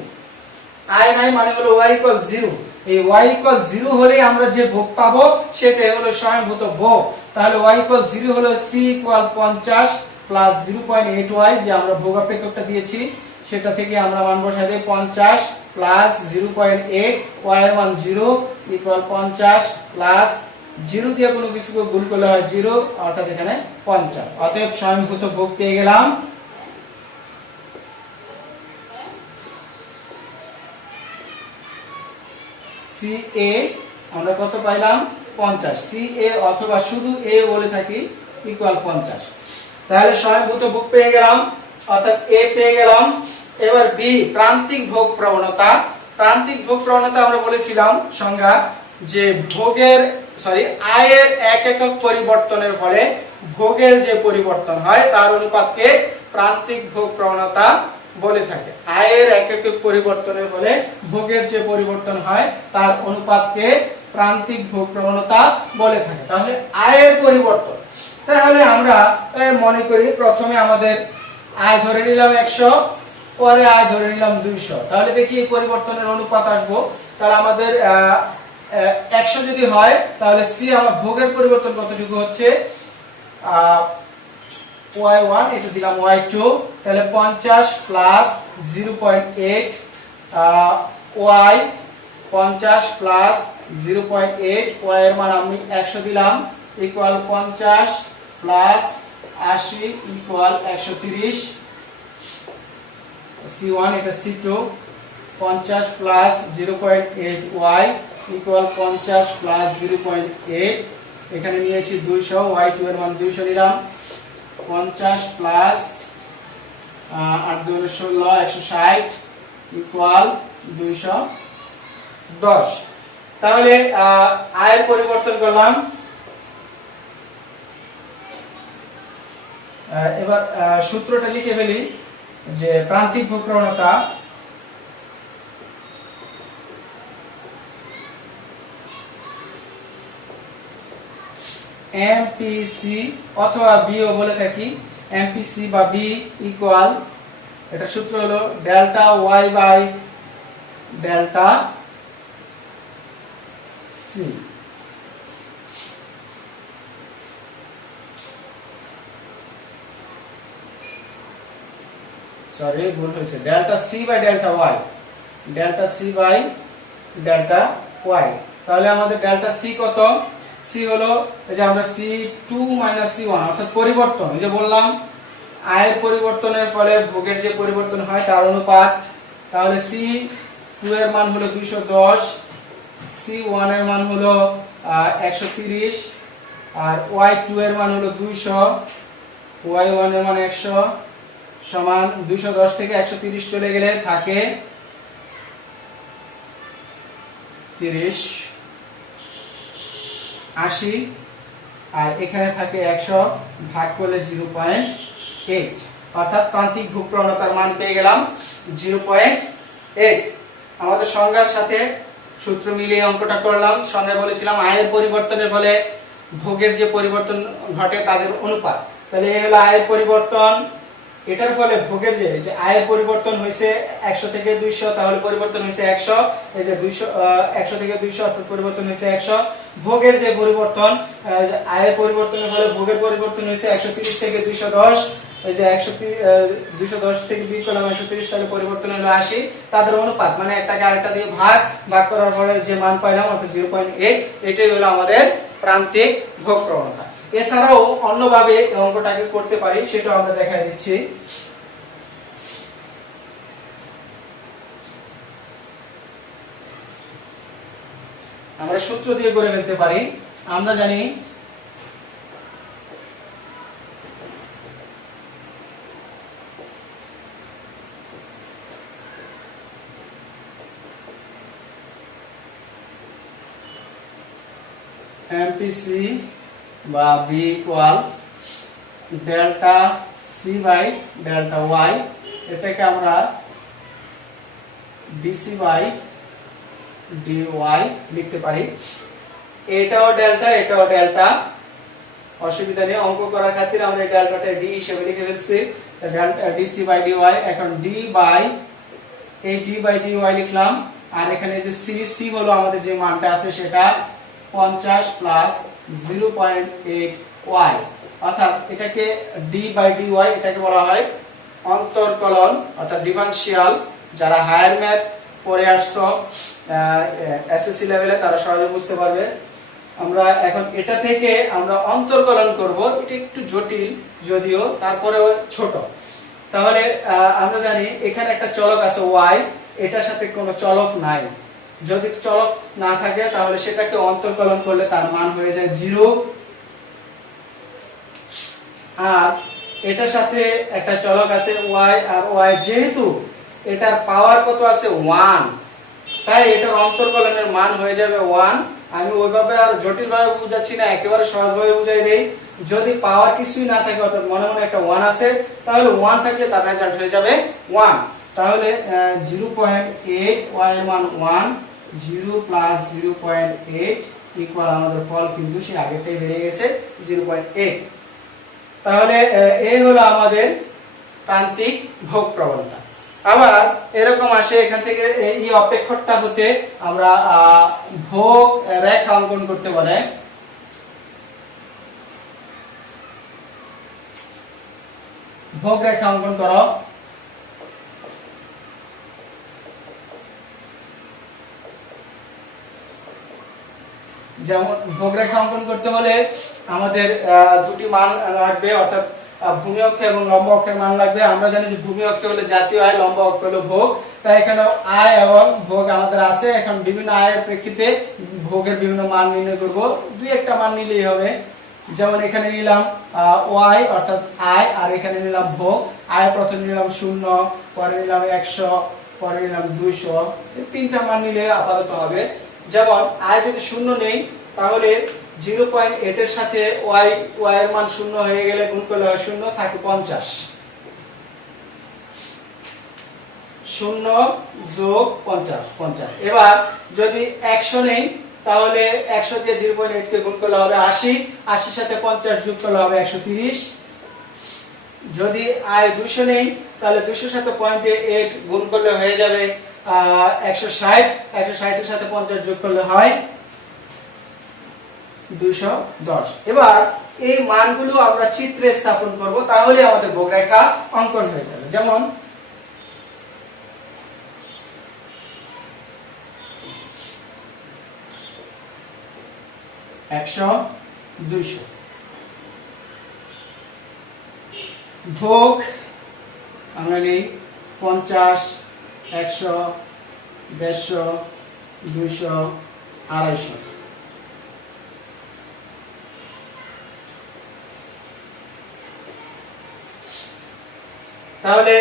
আয় নাই মানে হলো y ইকুয়াল 0। এই y ইকুয়াল 0 হলেই আমরা যে ভোগ পাবো সেটাই হলো স্বয়ংভূত ভোগ। তাহলে y ইকুয়াল 0 হলো c ইকুয়াল 50 প্লাস 0.8y, যে আমরা ভোগ অপেক্ষকটা দিয়েছি সেটা থেকে আমরা মান বসাই দেই 50 প্লাস 0.8, y এর মান 0 ইকুয়াল 50 প্লাস 0 দিয়ে কোনো কিছুকে গুণ করলে হয় 0, অর্থাৎ এখানে 50। অতএব স্বয়ংভূত ভোগ পেয়ে গেলাম সি এ আমরা কত পাইলাম 50, সি এ অথবা শুধু এ বলে থাকি ইকুয়াল 50। তাহলে স্বয়ংভূত ভোগ পেয়ে গেলাম, অর্থাৎ এ পেয়ে গেলাম। এবার বি প্রান্তিক ভোগ প্রবণতা। প্রান্তিক ভোগ প্রবণতা আমরা বলেছিলাম সংজ্ঞা যে আয়ের এক একক পরিবর্তনের ফলে ভোগের যে পরিবর্তন হয় তার অনুপাতকে প্রান্তিক ভোগ প্রবণতা বলে থাকে। আয়ের এক একক পরিবর্তনের ফলে ভোগের যে পরিবর্তন হয় তার অনুপাতকে প্রান্তিক ভোগ প্রবণতা বলে থাকে। তাহলে আয়ের পরিবর্তন, তাহলে আমরা মনে করি প্রথমে আমাদের আয় ধরে নিলাম 100, পরে আয় ধরে নিলাম 200। তাহলে দেখি এই পরিবর্তনের অনুপাত আসবো। তাহলে আমাদের 100 যদি হয় তাহলে সি আমার ভোগের পরিবর্তন কতটুকু হচ্ছে y1, এটা দিলাম y2, তাহলে 50 প্লাস 0.8 y 50 প্লাস 0.8 y এর মান আমি 100 দিলাম ইকুয়াল 50 প্লাস 80 ইকুয়াল 130। c1 এটা c2, 50 plus 0.8 y equal 50 plus 0.8, এখানে নিয়েছি 200, y2 এর মান 200 নিলাম। 50 প্লাস 8 2 16 160 ইকুয়াল 210। তাহলে আয়ের পরিবর্তন করলাম। এবার সূত্রটা লিখে ফেলি যে প্রান্তিক ভোগ প্রবণতা এমপিসি অথবা বিও বলে থাকি, এমপিসি বা বি ইকুয়াল, এটা সূত্র হলো delta Y by delta C. Sorry ভুল হয়েছে, delta C by delta Y, delta C by delta Y. তাহলে আমাদের ডেল্টা সি কত? সি হলো এই যে আমরা c2 c1 অর্থাৎ পরিবর্তন, এই যে বললাম আয়ের পরিবর্তনের ফলে ভোগের যে পরিবর্তন হয় তার অনুপাত। তাহলে c2 এর মান হলো 210, c1 এর মান হলো 130 আর y2 এর মান হলো 200, y1 এর মান 100 সমান 210 থেকে 130 চলে গেলে থাকে 30 80 আর এখানে থাকে 100 ভাগ করলে 0.8, অর্থাৎ প্রান্তিক ভোগ প্রবণতার মান পেয়ে গেলাম 0.8। আমাদের সংজ্ঞার সাথে সূত্র মিলিয়ে অঙ্কটা করলাম। সংজ্ঞায় বলেছিলাম আয়ের পরিবর্তনের ফলে ভোগের যে পরিবর্তন ঘটে তাদের অনুপাত। তাহলে এই হলো আয়ের পরিবর্তন, এটার ফলে ভোগের যে আয়ের পরিবর্তন হয়েছে 100 থেকে 200, তাহলে পরিবর্তন হয়েছে 100, এই যে 100 থেকে 200 অর্থাৎ পরিবর্তন হয়েছে 100। ভোগের যে পরিবর্তন আয়ের পরিবর্তনের ফলে ভোগের পরিবর্তন হয়েছে 130 থেকে 210, এই যে 210 থেকে বিয়োগ করলাম 130, তাহলে পরিবর্তন হলো 80। তাদের অনুপাত মানে একটাকে আরেকটা দিয়ে ভাগ করার পরে যে মান পাইলাম অর্থাৎ 0.8, এটাই হলো আমাদের প্রান্তিক ভোগ প্রবণতা। এছাড়াও অন্যভাবে এই অঙ্কটাকে করতে পারি, সেটা আমরা দেখাই দিচ্ছি। আমরা সূত্র দিয়ে করে ফেলতে পারি। আমরা জানি এমপিসি বা B equal delta C by delta Y, এটাকে আমরা ডিসি বাই ডিওয়াই লিখতে পারি। এটাও ডেল্টা এটাও ডেল্টা, অসুবিধা নেই, অঙ্ক করার খাতিরে আমরা এই ডেল্টাটা ডি হিসেবে লিখে ফেলছি। ডিসি বাই ডিওয়াই, এখন ডি বাই ডিওয়াই লিখলাম। আর এখানে যে সি হলো আমাদের যে মানটা আছে সেটা 50 প্লাস 0.8 ওয়াই, অর্থাৎ এটাকে ডি বাই ডিওয়াই এটাকে বলা হয় অন্তরকলন অর্থাৎ ডিফারেনশিয়াল। যারা হায়ার ম্যাথ পড়ে আসছো এসএসসি লেভেলে তারা সহজে বুঝতে পারবে। আমরা এখন এটা থেকে আমরা অন্তরকলন করব, এটা একটু জটিল যদিও তারপরেও ছোট। তাহলে আমরা জানি এখানে একটা চলক আছে y, এটার সাথে কোনো চলক নাই, যদি চলক না থাকে তাহলে সেটাকে অন্তর্কলন করলে তার মান হয়ে যায় 0। আর এটার সাথে একটা চলক আছে y, আর y যেহেতু এটার পাওয়ার কত আছে 1, তাই এটার অন্তর্কলনের মান হয়ে যাবে 1। আমি ওইভাবে আর জটিল ভাবে বুঝাচ্ছি না, একেবারে সহজভাবে বুঝাই দেই। যদি পাওয়ার কিছুই না থাকে অর্থাৎ মনে মনে একটা 1 আছে, তাহলে 1 থাকলে তার রেজাল্ট হয়ে যাবে 1। তাহলে 0.8 y এর মান 1, 0 প্লাস 0.8 ইকুয়াল আমাদের ফল কিন্তু সে আগেটাই বেরিয়ে গেছে 0.8। তাহলে এই হলো আমাদের প্রান্তিক ভোগ প্রবণতা। আবার এরকম আসে এখান থেকে এই অপেক্ষকটা হতে আমরা ভোগ রেখা অঙ্কন করতে পারে। ভোগ রেখা অঙ্কন করো। যেমন ভোগ রেখা অঙ্কন করতে হলে আমাদের দুটি মান লাগবে, অর্থাৎ ভূমি অক্ষ এবং লম্ব অক্ষের মান লাগবে। আমরা জানি যে ভূমি অক্ষ হলো জাতীয় আয়, লম্ব অক্ষ হলো ভোগ। তাই এখানে আয় এবং ভোগ আমাদের আছে। এখন বিভিন্ন আয়ের প্রেক্ষিতে ভোগের বিভিন্ন মান নির্ণয় করব। দুই একটা মান নিলেই হবে। যেমন এখানে নিলাম y অর্থাৎ আয়, আর এখানে নিলাম ভোগ। আয় প্রথমে নিলাম 0, পরে নিলাম 100, পরে নিলাম 200। এই তিনটা মান নিলে আপাতত হবে। যেমন আয় যদি 0 নেই তাহলে 0.8 এর সাথে y এর মান 0 হয়ে গেলে গুণ করলে হয় 0, থাকে 50। 0 যোগ 50। এবার যদি 100 নেই তাহলে 100 দিয়ে 0.8 কে গুণ করলে হবে 80, 80 সাথে 50 যোগ করলে হবে 130। যদি আয় 200 নেই তাহলে 200 সাথে 0.8 গুণ করলে হয়ে যাবে 160, 160 এর সাথে 50 যোগ করলে হয় 210। এবার এই মানগুলো আমরা চিত্রে স্থাপন করব, তাহলে আমাদের ভোগ রেখা অঙ্কন হয়ে যাবে। যেমন একশো, 200। ভোগ আমরা নিই 50, 100, 150, 200, 250। তাহলে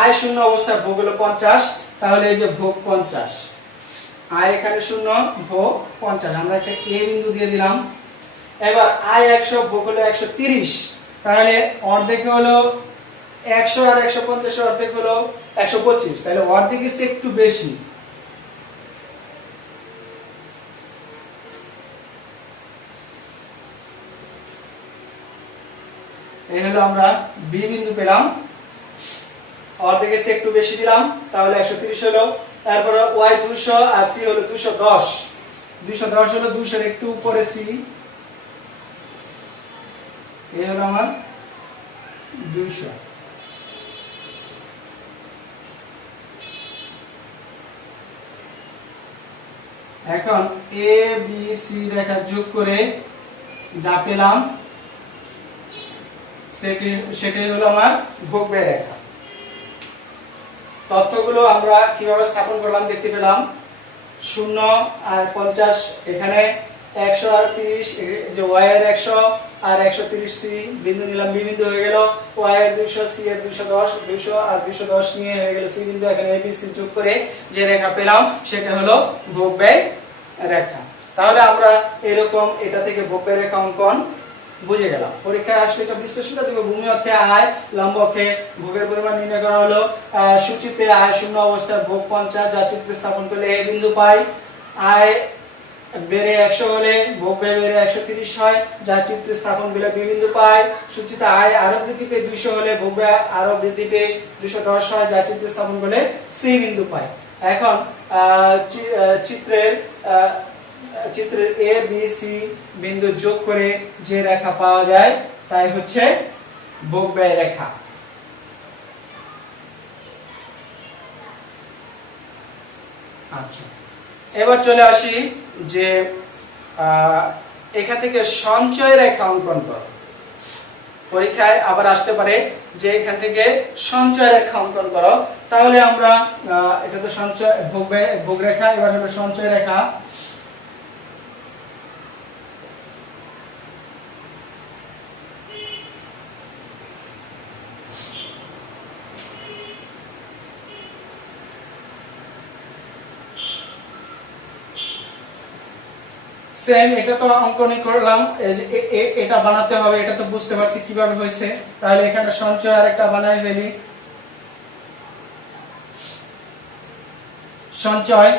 আয় 0 অবস্থায় ভোগ হলো 50, তাহলে এই যে ভোগ 50, আয় এখানে 0, ভোগ 50। আমরা একটা a বিন্দু দিয়ে দিলাম। এবার আয় 100, ভোগ হলো 130, তাহলে অর্ধেক হলো 100 আর 150 অর্ধেক হলো 125, তাহলে অর্ধেকের চেয়ে একটু বেশি। এই হলো আমরা b বিন্দু পেলাম, অর্ধেকের চেয়ে একটু বেশি দিলাম, তাহলে 130 হলো। তারপর y 200 আর c হলো 210, 210 হলো 200 এর একটু উপরে c। এই হলো আমার 200। এখন a b c রেখা যোগ করে যা পেলাম সেটাই হলো আমার ভোগ ব্যয় রেখা। তথ্যগুলো আমরা কিভাবে স্থাপন করলাম দেখতে পেলাম। 0 আর 50, এখানে 100 আর 30, যে y এর 100 আর 130 c বিন্দু নিলাম, b বিন্দু হয়ে গেল। y এর 200, c এর 210, 200 আর 210 নিয়ে হয়ে গেল c বিন্দু। এখানে a b c যোগ করে যে রেখা পেলাম সেটা হলো ভোগ ব্যয় রেখা। তাহলে আমরা এরকম এটা থেকে ভোগ ব্যয় রেখা অঙ্কন বুঝে গেলাম। পরীক্ষায় আসলে এটা বিশ্লেষণটা দেব। ভূমি অক্ষে আয়, লম্ব অক্ষে ভোগের পরিমাণ নির্ণয় করা হলো। সূচিতে আয় 0 অবস্থায় ভোগ 50, যা চিত্রে স্থাপন করলে a বিন্দু পাই। আয় বেড়ে 100 হলে ভোগ ব্যয় বেড়ে 130 হয়, যা চিত্রে স্থাপন করলে b বিন্দু পাই। সূচিতে আয় আরো বৃদ্ধি পেয়ে 200 হলে ভোগ ব্যয় আরো বৃদ্ধি পেয়ে 210 হয়, যা চিত্রে স্থাপন করলে c বিন্দু পাই। এখন চিত্রের a b c বিন্দু যোগ করে যে রেখা পাওয়া যায় তাই হচ্ছে ভোগ ব্যয় রেখা। আচ্ছা, এবার চলে আসি যে এখান থেকে সঞ্চয় রেখা অঙ্কন করো। পরীক্ষায় আবার আসতে পারে যে এখান থেকে সঞ্চয় রেখা অঙ্কন করো, তাহলে আমরা এটা তো সঞ্চয় ভোগ রেখা, এবার হলো সঞ্চয় রেখা। সেম এটা তো অঙ্কনই করলাম, এটা বানাতে হবে, এটা তো বুঝতে পারছি কিভাবে হয়েছে। তাহলে এখানে সঞ্চয় আরেকটা বানাই ফেলি। সঞ্চয়,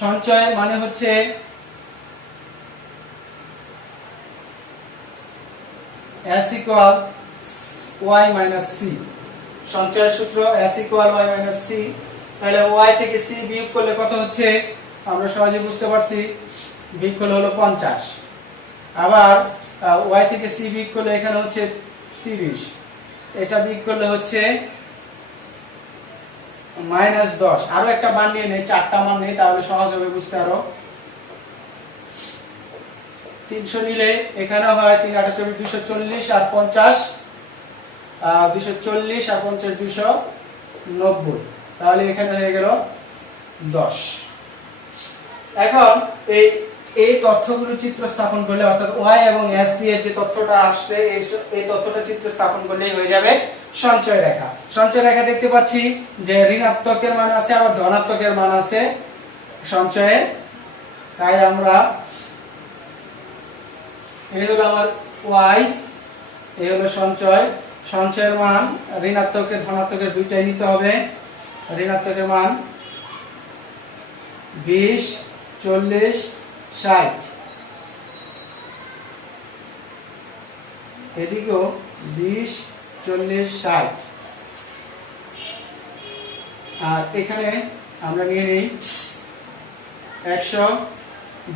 সঞ্চয় মানে হচ্ছে s equal y minus c। সঞ্চয়ের সূত্র s equal y minus c। তাহলে y থেকে c বিয়োগ করলে কত হচ্ছে আমরা সহজে বুঝতে পারছি, বিয়োগ করলে হলো 50। আবার y থেকে c বিয়োগ করলে এখানে হচ্ছে 30, এটা বিয়োগ করলে হচ্ছে -10। আরো একটা মান নিয়ে নেই, চারটা মান নেই, তাহলে সহজ হবে বুঝতে। আরো 300 নিলে এখানে হয় 3 8 24 240 আর 50 240 আর 50 290, তাহলে এখানে হয়ে গেল 10। এখন এই তথ্যগুলো চিত্র স্থাপন করলে, অর্থাৎ y এবং s দিয়ে যে তথ্যটা আসছে এই তথ্যটা চিত্র স্থাপন করলেই হয়ে যাবে সঞ্চয় রেখা। সঞ্চয় রেখা দেখতে পাচ্ছি যে ঋণাত্মকের মান আছে আবার ধনাত্মকের মান আছে সঞ্চয়ে। তাই আমরা এই হলো আমার y, এই হলো সঞ্চয়। সঞ্চয়ের মান ঋণাত্মকের ধনাত্মকের দুইটাই নিতে হবে। ঋণাত্মকের মান 20 40 60, এদিকেও 20 40 60, আর এখানে আমরা নিয়ে নিই 100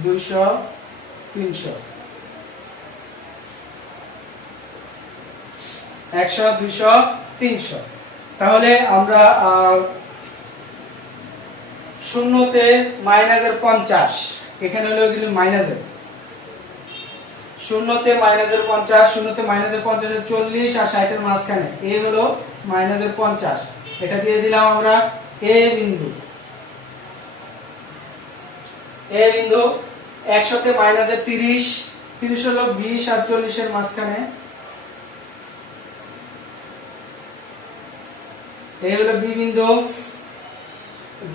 200 300, 100 200 300। তাহলে আমরা শূন্যতে মাইনাসের 50, এখানে হলো এগুলো মাইনাসের, শূন্যতে মাইনাসের 50, শূন্যতে মাইনাসের 50 এর 40 আর 60 এর মাঝখানে এ হলো মাইনাসের 50, এটা দিয়ে দিলাম আমরা এ বিন্দু। এ বিন্দু 100 তে মাইনাসের 30, 30 হলো 20 আর 40 এর মাঝখানে, এই হলো বি বিন্দু।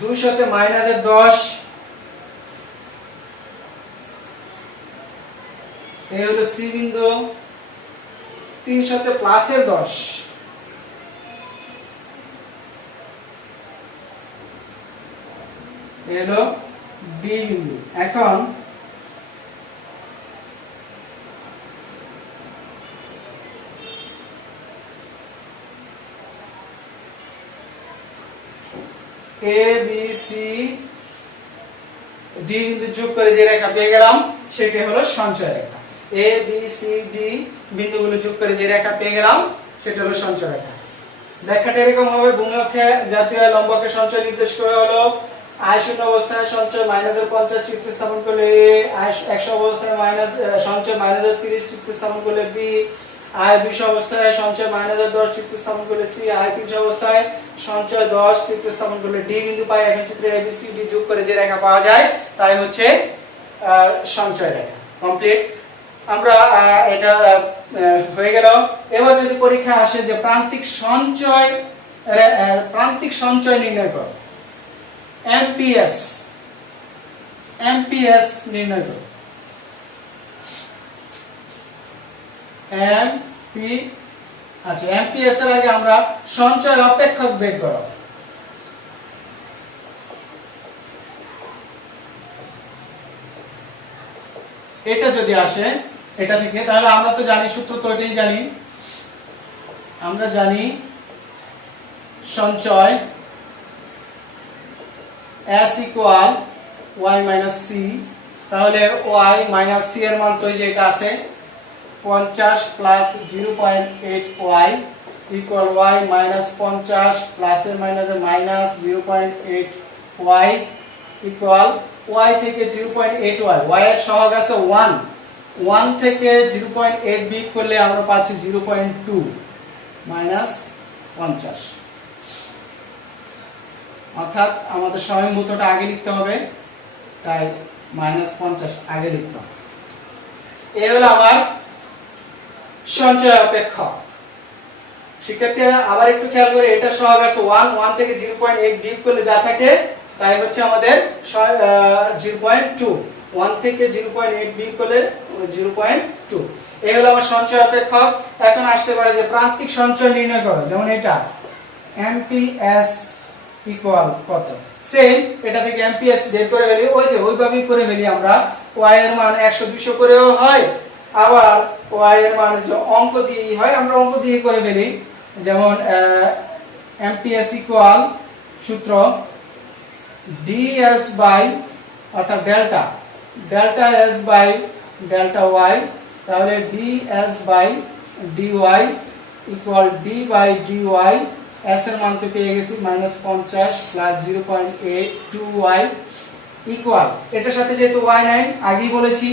200 তে মাইনাসের 10, এই হলো সি বিন্দু। 300 তে প্লাসের 10, এই হলো ডি বিন্দু। এখন এ বি সি ডি বিন্দু যোগ করে যে রেখা পেয়ে গেলাম সেটি হলো সঞ্চয় রেখা। এ বি সি ডি বিন্দুগুলো যোগ করে যে রেখা পেয়ে গেলাম সেটা হলো সঞ্চয় রেখা। ব্যাখ্যাটা এরকম হবে, ভূমি অক্ষে জাতীয় লম্বকে সঞ্চয় নির্দেশ করে হলো আয় শূন্য অবস্থায় সঞ্চয় মাইনাসের 50 চিত্র স্থাপন করলে এ, আয় 100 অবস্থায় মাইনাস সঞ্চয় মাইনাসের 30 চিত্র স্থাপন করলে বি, আয় 200 অবস্থায় সঞ্চয় মাইনাসের 10 চিত্র স্থাপন করলে সি, আয় 300 অবস্থায় সঞ্চয় 10 চিত্র স্থাপন করলে ডি বিন্দু পাই। এখন চিত্রে এ বি সি ডি যোগ করে যে রেখা পাওয়া যায় তাই হচ্ছে সঞ্চয় রেখা। কমপ্লিট। আমরা এটা হয়ে গেল। এবার যদি পরীক্ষা আসে যে প্রান্তিক সঞ্চয় নির্ণয় করো, এমপিএস নির্ণয় করো। এমপিএস এর আগে আমরা সঞ্চয় অপেক্ষক বের করো। এটা যদি আসে এটা থেকে, তাহলে আমরা তো জানি সূত্র তো এটাই জানি, আমরা জানি সঞ্চয় s equal y minus c। তাহলে y minus c এর মান তো এই যে এটা আছে 50 plus 0.8y equal y minus 50 plus এর minus এর minus 0.8y equal y থেকে 0.8y, y এর সহগ আছে 1, 1 থেকে 0.8 বিয়োগ করলে আমরা পাচ্ছি 0.2 মাইনাস 50। অর্থাৎ আমাদের স্বয়ংভূতটা আগে লিখতে হবে, তাই মাইনাস 50 আগে লিখতে হবে। এই হলো আমার সঞ্চয় অপেক্ষক। শিক্ষার্থীরা আবার একটু খেয়াল করে, এটা সহগ আছে 1 থেকে 0.8 বিয়োগ করলে যা থাকে তাই হচ্ছে আমাদের 0.2, 1 থেকে 0.8 বিয়োগ করলে 0.2। এই হলো আমার সঞ্চয় অপেক্ষক। এখন আসতে পারে যে প্রান্তিক সঞ্চয় নির্ণয় করো, যেমন এটা এমপিএস ইকুয়াল কত, সেম এটা থেকে এমপিএস বের করে ফেলি, ওই যে ওইভাবেই করে ফেলি আমরা। y এর মান 100 200 করেও হয়, আবার y এর মান যে অঙ্ক দিয়েই হয়, আমরা অঙ্ক দিয়ে করে ফেলি। যেমন এমপিএস ইকুয়াল সূত্র ds বাই অর্থাৎ delta s by delta y, তাহলে ds by dy equal d by dy, s এর মান তো পেয়ে গেছি -50 প্লাস 0.82y ইকুয়াল, এটার সাথে যেহেতু y নাই, আগেই বলেছি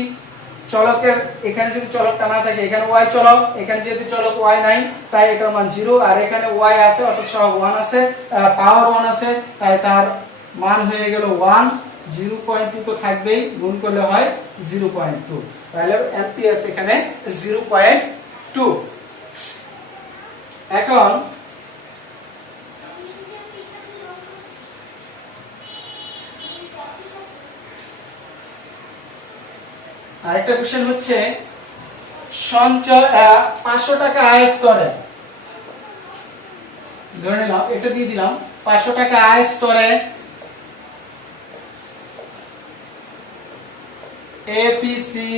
চলকের এখানে যদি চলকটা না থাকে, এখানে y চলক, এখানে যেহেতু চলক y নাই তাই এটার মান 0, আর এখানে y আছে অর্থাৎ সহগ 1 আছে, পাওয়ার 1 আছে, তাই তার মান হয়ে গেল 1, 0.2 তো থাকবেই, গুণ করলে হয় 0.2, তাহলে এমপিএস এখানে 0.2। এখন আরেকটা কোশ্চেন হচ্ছে সঞ্চয় 500 টাকা আয় স্তরে, ধরে নিলাম এটা দিয়ে দিলাম 500 টাকা আয় স্তরে এপিসি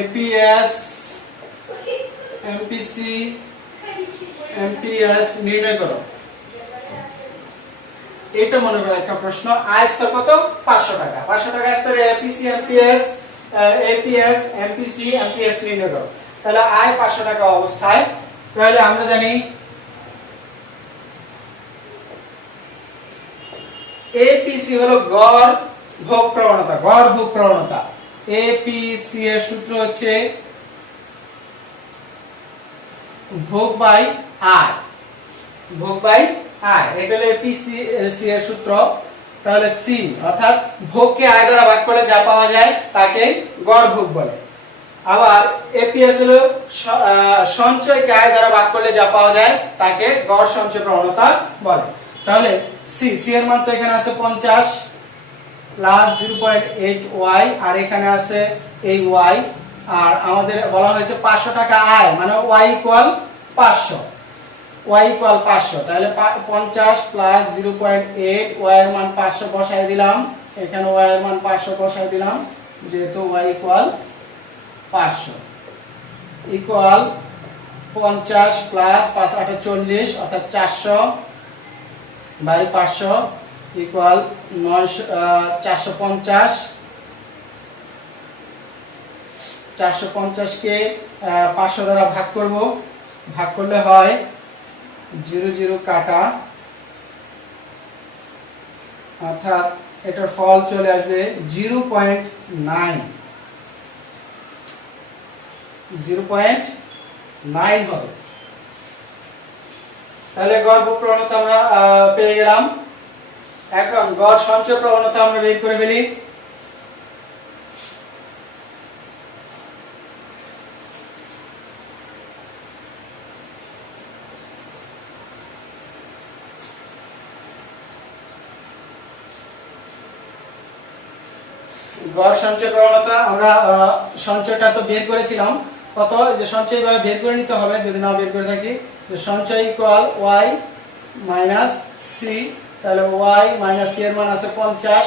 এপিএস এমপিসি এমপিএস নির্ণয় করো। এটা মনে করো একটা প্রশ্ন, আয় স্তর কত 500 টাকা, 500 টাকা স্তরে APC amps APS MPC amps নির্ণয় করো। তাহলে আয় 500 টাকা অবস্থায়, তাহলে আমরা জানি এপিসি হলো গড় ভোগ প্রবণতা, গড় ভোগ প্রবণতা। এপিসি এর সূত্র হচ্ছে ভোগ বাই আয়, ভোগ বাই আয়, এটা হলো এপিসি এর সূত্র। তাহলে সি অর্থাৎ ভোগকে আয় দ্বারা ভাগ করলে যা পাওয়া যায় তাকে গড় ভোগ বলে। আবার এপিএস হলো সঞ্চয়কে আয় দ্বারা ভাগ করলে যা পাওয়া যায় তাকে গড় সঞ্চয় প্রবণতা বলে। তাহলে সি এর মান তো এখানে আছে 50 প্লাস 0.8y, আর এখানে আছে এই y, আর আমাদের বলা হয়েছে 500 টাকা আয়, মানে y ইকুয়াল 500, y ইকুয়াল 500, তাহলে 50 প্লাস 0.8, y এর মান 500 বসাই দিলাম, এখানে y এর মান 500 বসাই দিলাম, যেহেতু y ইকুয়াল 500 ইকুয়াল 50 প্লাস 5 8 40 অর্থাৎ 400 বাই 500 ইকুয়াল 450, 450 কে 500 দ্বারা ভাগ করব, ভাগ করলে হয় 0 0 কাটা, অর্থাৎ এটার ফল চলে আসবে 0.9, 0.9 হবে। তাহলে গড় ভোগ প্রবণতা আমরা পেয়ে গেলাম। এখন গড় সঞ্চয় প্রবণতা আমরা বের করে ফেলি। গড় সঞ্চয় প্রবণতা আমরা সঞ্চয়টা তো বের করেছিলাম, কত যে সঞ্চয় ভাবে বের করে নিতে হবে, যদি না বের করে থাকি যে সঞ্চয় ইকুয়াল y মাইনাস সি, তাহলে y মাইনাস সি এর মান আছে 50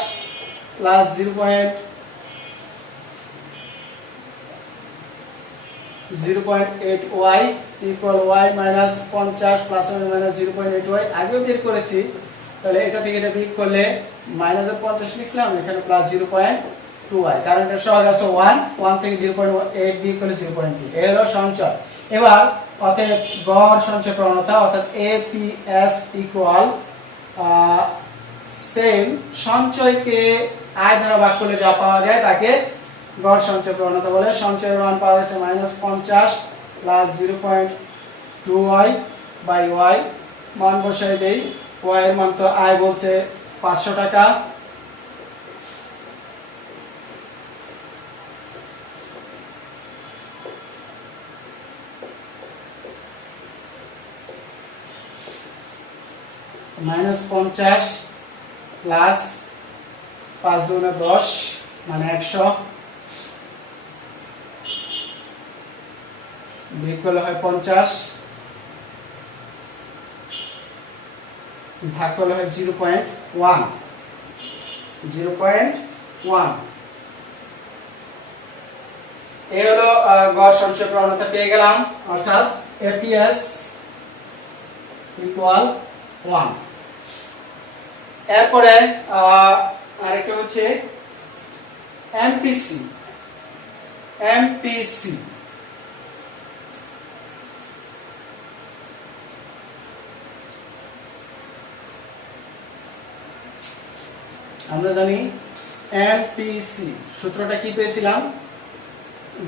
plus 0.8y equal y minus 50 plus minus 0.8y, আগেও বের করেছি, তাহলে এটা থেকে এটা বিয়োগ করলে মাইনাস 50 লিখলাম, এখানে প্লাস 0.2y, কারণ এটা সহগ আছে 1 থেকে 0.8 বিয়োগ করলে 0.2, এই হলো সঞ্চয়। এবার অতএব গড় সঞ্চয় প্রবণতা অর্থাৎ এপিএস ইকুয়াল সেম সঞ্চয়কে আয় দ্বারা ভাগ করলে যা পাওয়া যায় তাকে গড় সঞ্চয় প্রবণতা বলে সঞ্চয়ের মান পাওয়া গেছে -50 প্লাস 0.2y বাই y, মান বসাই দেই। y এর মান তো আয় বলছে 500 টাকা, -50 প্লাস 5 দুগুণে 10 মানে 100, বিয়োগ করলে হয় 50, ভাগ করলে হয় 0.1, এই হলো গড় সঞ্চয় প্রবণতা পেয়ে গেলাম, অর্থাৎ এপিএস ইকুয়াল 1। এরপরে আরেকটা হচ্ছে এমপিসি। আমরা জানি এমপিসি সূত্রটা কি পেয়েছিলাম,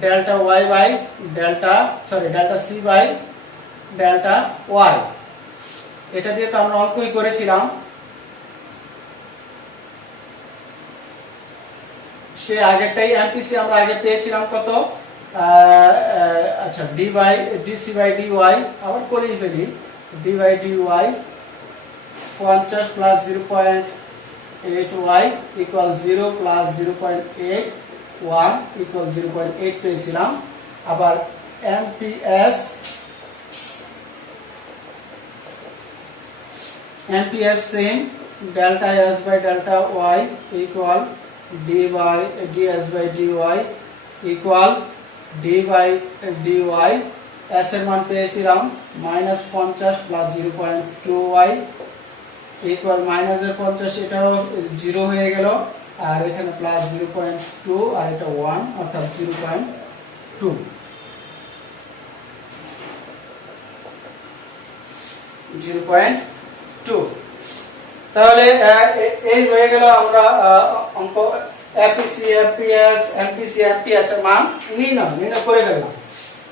delta C by delta Y. এটা দিয়ে তো আমরা অঙ্কই করেছিলাম। সে আগেরটাই এমপিসি আমরা আগে পেয়েছিলাম কত, আচ্ছা ডিসি বাই ডিওয়াই, আবার করেই ফেলি, D by D Y 50 plus 0.8y equal 0 plus 0.81 equal 0.8 পেয়েছিলাম। আবার MPS same, delta S by delta Y equal D S by D Y equal D by D Y. S এর মান পেয়েছিলাম -50 প্লাস 0.2y ইকুয়াল -50, এটাও 0 হয়ে গেল, আর এখানে প্লাস 0.2 আর এটা 1 অর্থাৎ 0.2। তাহলে এই হয়ে গেল আমরা অঙ্ক এপিসি, এপিএস, এমপিসি, এমপিএস এর মান নির্ণয় করে ফেললাম।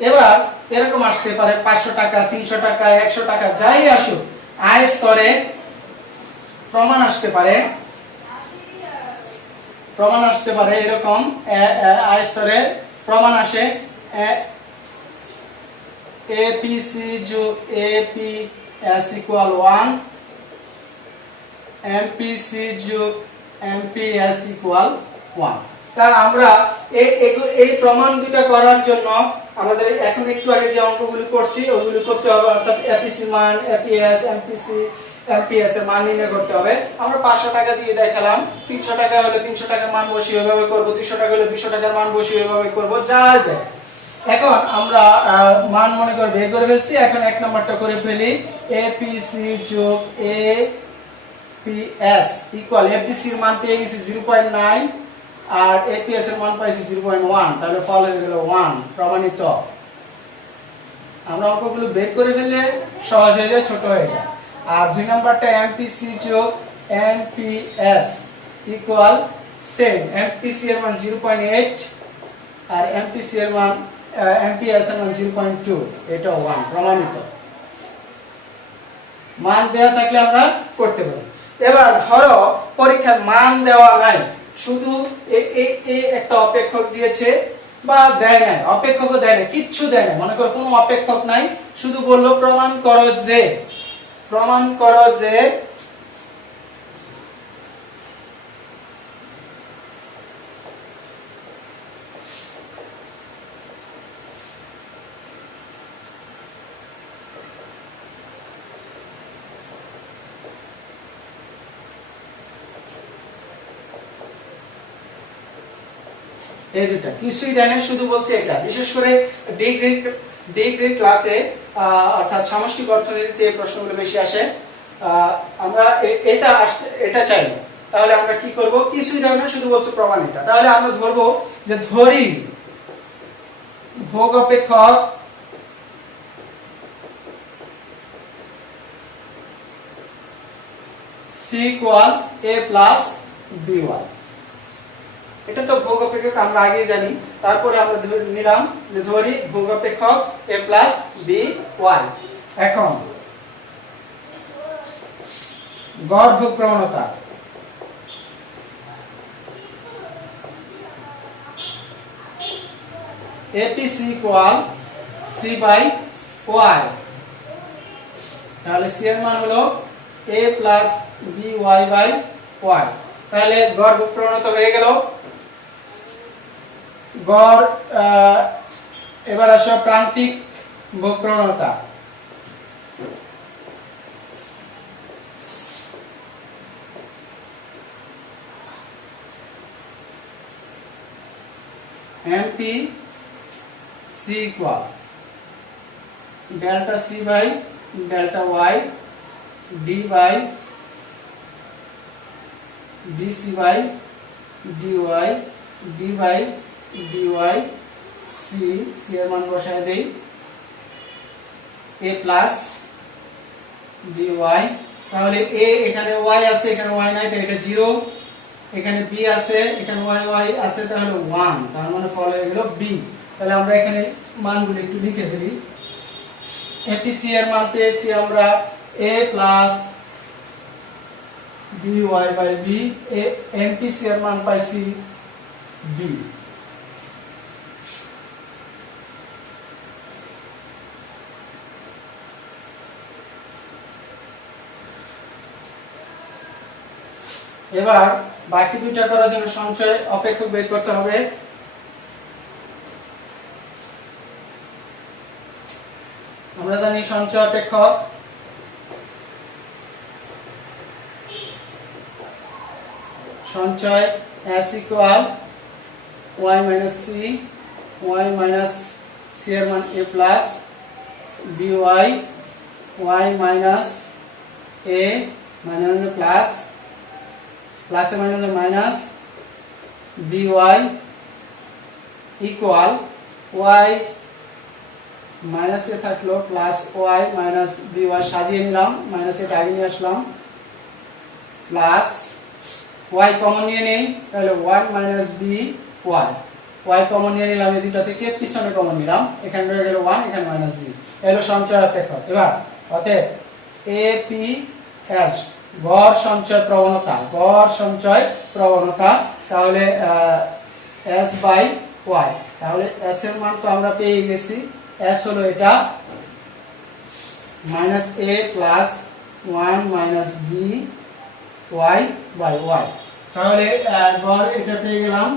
এবার এরকম আসতে পারে 500 টাকা, 300 টাকা, 100 টাকা, যাই আসুক, আয় স্তরে প্রমাণ আসতে পারে এরকম আয় স্তরে প্রমাণ আসে এপিসি যোগ এপিএস ইকুয়াল 1, এমপিসি যোগ এমপিএস ইকুয়াল 1। তা আমরা এই প্রমাণ দুটো করার জন্য আমাদের এখন একটু আগে যে অঙ্কগুলি করছি ওইগুলি করতে হবে, অর্থাৎ এপিসি মান, এপিএস, এমপিসি, এমপিএস এর মান নির্ণয় করতে হবে। আমরা 500 টাকা দিয়ে দেখালাম, 300 টাকা হলে 300 টাকার মান বসিয়ে এভাবে করব, 200 টাকা হলে 200 টাকার মান বসিয়ে এভাবে করব, যা দেয়। এখন আমরা মান মনে করে বের করে ফেলছি। এখন এক নাম্বারটা করে ফেলি, এপিসি যোগ এপিএস ইকুয়াল, এপিসি এর মান পেয়ে গেছি 0.9 আর এপিএস এর মান পাইছি 0.1, তাহলে ফল হয়ে গেল 1, প্রমাণিত। আমরা অঙ্কগুলো বের করে ফেললে সহজ হয়ে যায়, ছোট হয়ে যায়। আর দুই নাম্বারটা এমপিসি যোগ এমপিএস ইকুয়াল সেম, এমপিসি এর মান 0.8 আর এমপিসি এর মান এমপিএস এর মান 0.2, এটা 1, প্রমাণিত। মান দেওয়া থাকলে আমরা করতে পারি। এবার ধরো পরীক্ষার মান দেওয়া নাই, শুধু এই একটা অপেক্ষক দিয়েছে বা দেয় নাই, অপেক্ষকও দেয় নাই, কিচ্ছু দেয় নাই, মনে করো কোনো অপেক্ষক নাই, শুধু বললো প্রমাণ করো যে এই দুটা কিছুই দেয় না, শুধু বলছে এটা। বিশেষ করে ডিগ্রি ক্লাসে অর্থাৎ সামষ্টিক অর্থনীতিতে এই প্রশ্নগুলো বেশি আসে। আমরা এটা চাই না, তাহলে আমরা কি করব, কিছুই দেয় না, শুধু বলছে প্রমাণিত। তাহলে আমরা ধরবো যে ধরি ভোগ অপেক্ষক C equal A plus BY। এটা তো ভোগ অপেক্ষক আমরা আগেই জানি। তারপরে আমরা নিলাম ধরি ভোগ অপেক্ষক a প্লাস বি ওয়াই। এখন গড় ভোগ প্রবণতা APC equal C by Y। তাহলে C এর মান হলো A plus BY by Y। তাহলে গড় ভোগ প্রবণতা হয়ে গেল। গড় এবার আসো প্রান্তিক ভোগ প্রবণতা। MPC equal delta C by delta Y D by DC by DY D by DY C এর মান বসায় দেই A প্লাস BY। তাহলে A এখানে Y আছে, এখানে Y নাই, তাহলে এটা 0। এখানে B আছে, এখানে Y আছে, তাহলে 1, তার মানে ফল হয়ে গেল B। তাহলে আমরা এখানে মানগুলো একটু লিখে ফেলি। APC এর মান পেয়েছি আমরা A plus BY by B। MPC এর মান পাইছি B। এবার বাকি দুইটা করার জন্য সঞ্চয় অপেক্ষক বের করতে হবে। আমরা জানি সঞ্চয় অপেক্ষক সঞ্চয় S equal Y minus C, Y minus C এর মান A plus BY, Y minus A minus plus plus A minus minus BY equal Y minus A থাকলো প্লাস Y মাইনাস BY সাজিয়ে নিলাম, মাইনাস এটা আগে নিয়ে আসলাম, প্লাস Y কমন নিয়ে নেই, তাহলে 1 মাইনাস BY। Y কমন নিয়ে নিলাম, এই দুটো থেকে পিছনে কমন নিলাম, এখানে রয়ে গেল 1, এখানে মাইনাস B। এলো সঞ্চয় অপেক্ষক। এবার অতএব APS গড় সঞ্চয় প্রবণতা, গড় সঞ্চয় প্রবণতা, তাহলে S বাই Y। তাহলে S এর মান তো আমরা পেয়ে গেছি, S হলো এটা minus A plus 1 minus BY by Y। তাহলে গড় এটা পেয়ে গেলাম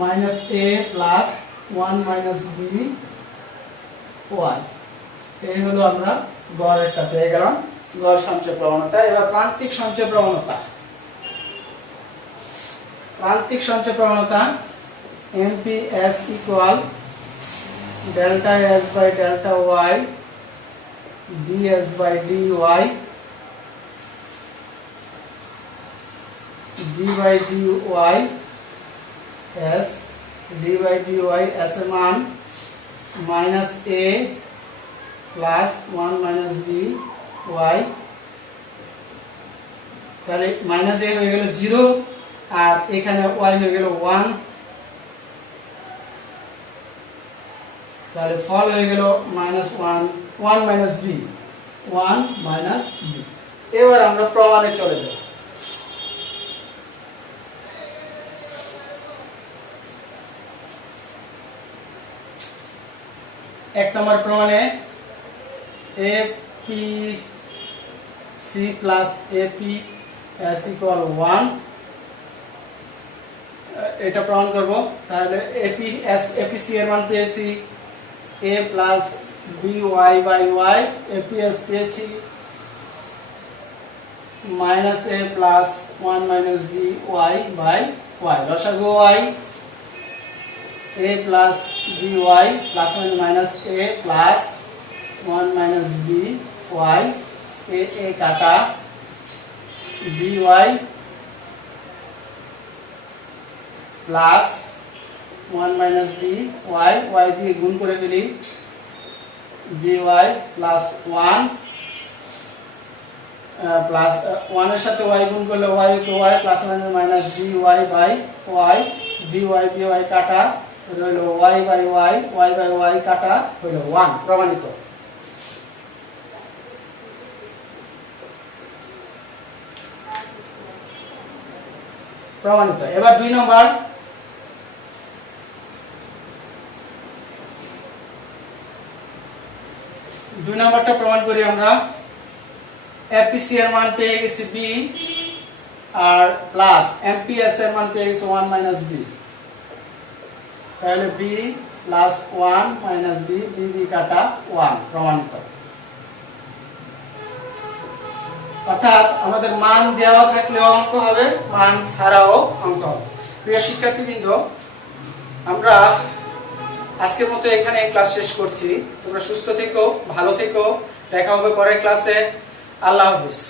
minus A plus 1 minus BY। এই হলো আমরা গড় একটা পেয়ে গেলাম, গড় সঞ্চয় প্রবণতা। এবার প্রান্তিক সঞ্চয় প্রবণতা। প্রান্তিক সঞ্চয় প্রবণতা MPS equal delta S by delta Y DS by DY D by DY S D by DY S এর মান minus A plus 1 minus BY। তাহলে মাইনাস A হয়ে গেল 0 আর এখানে Y হয়ে গেল 1, তাহলে ফল হয়ে গেল minus 1 minus B, 1 minus B। এবার আমরা প্রমাণে চলে যাব। এক নম্বর প্রমাণে APC প্লাস APS ইকুয়াল 1, এটা প্রমাণ করব। তাহলে APC এর মান পেয়েছি A plus BY by Y, APS পেয়েছি minus A plus 1 minus BY by Y। লসাগু Y A plus BY plus minus A plus 1 minus BY, A কাটা BY plus 1 minus BY, Y দিয়ে গুণ করে ফেলি, BY প্লাস 1 প্লাস 1 এর সাথে Y গুণ করলে Y কে Y plus minus BY by Y by y কাটা হলো y by y কাটা হলো 1 প্রমাণিত। প্রমাণিত। এবার 2 নম্বর, নম্বরটা প্রমাণ করি আমরা। এপিসি এর মান পেয়ে গেছি b আর প্লাস এমপিএস এর মান পেয়ে গেছি 1 মাইনাস b, তাহলে b plus 1 minus b, b কাটা 1 প্রমাণিত। অর্থাৎ আমাদের মান দেওয়া থাকলেও অঙ্ক হবে, মান ছাড়াও অঙ্ক হবে। প্রিয় শিক্ষার্থীবৃন্দ, আমরা আজকের মতো এখানে ক্লাস শেষ করছি। তোমরা সুস্থ থেকো, ভালো থেকো, দেখা হবে পরের ক্লাসে। আল্লাহ হাফেজ।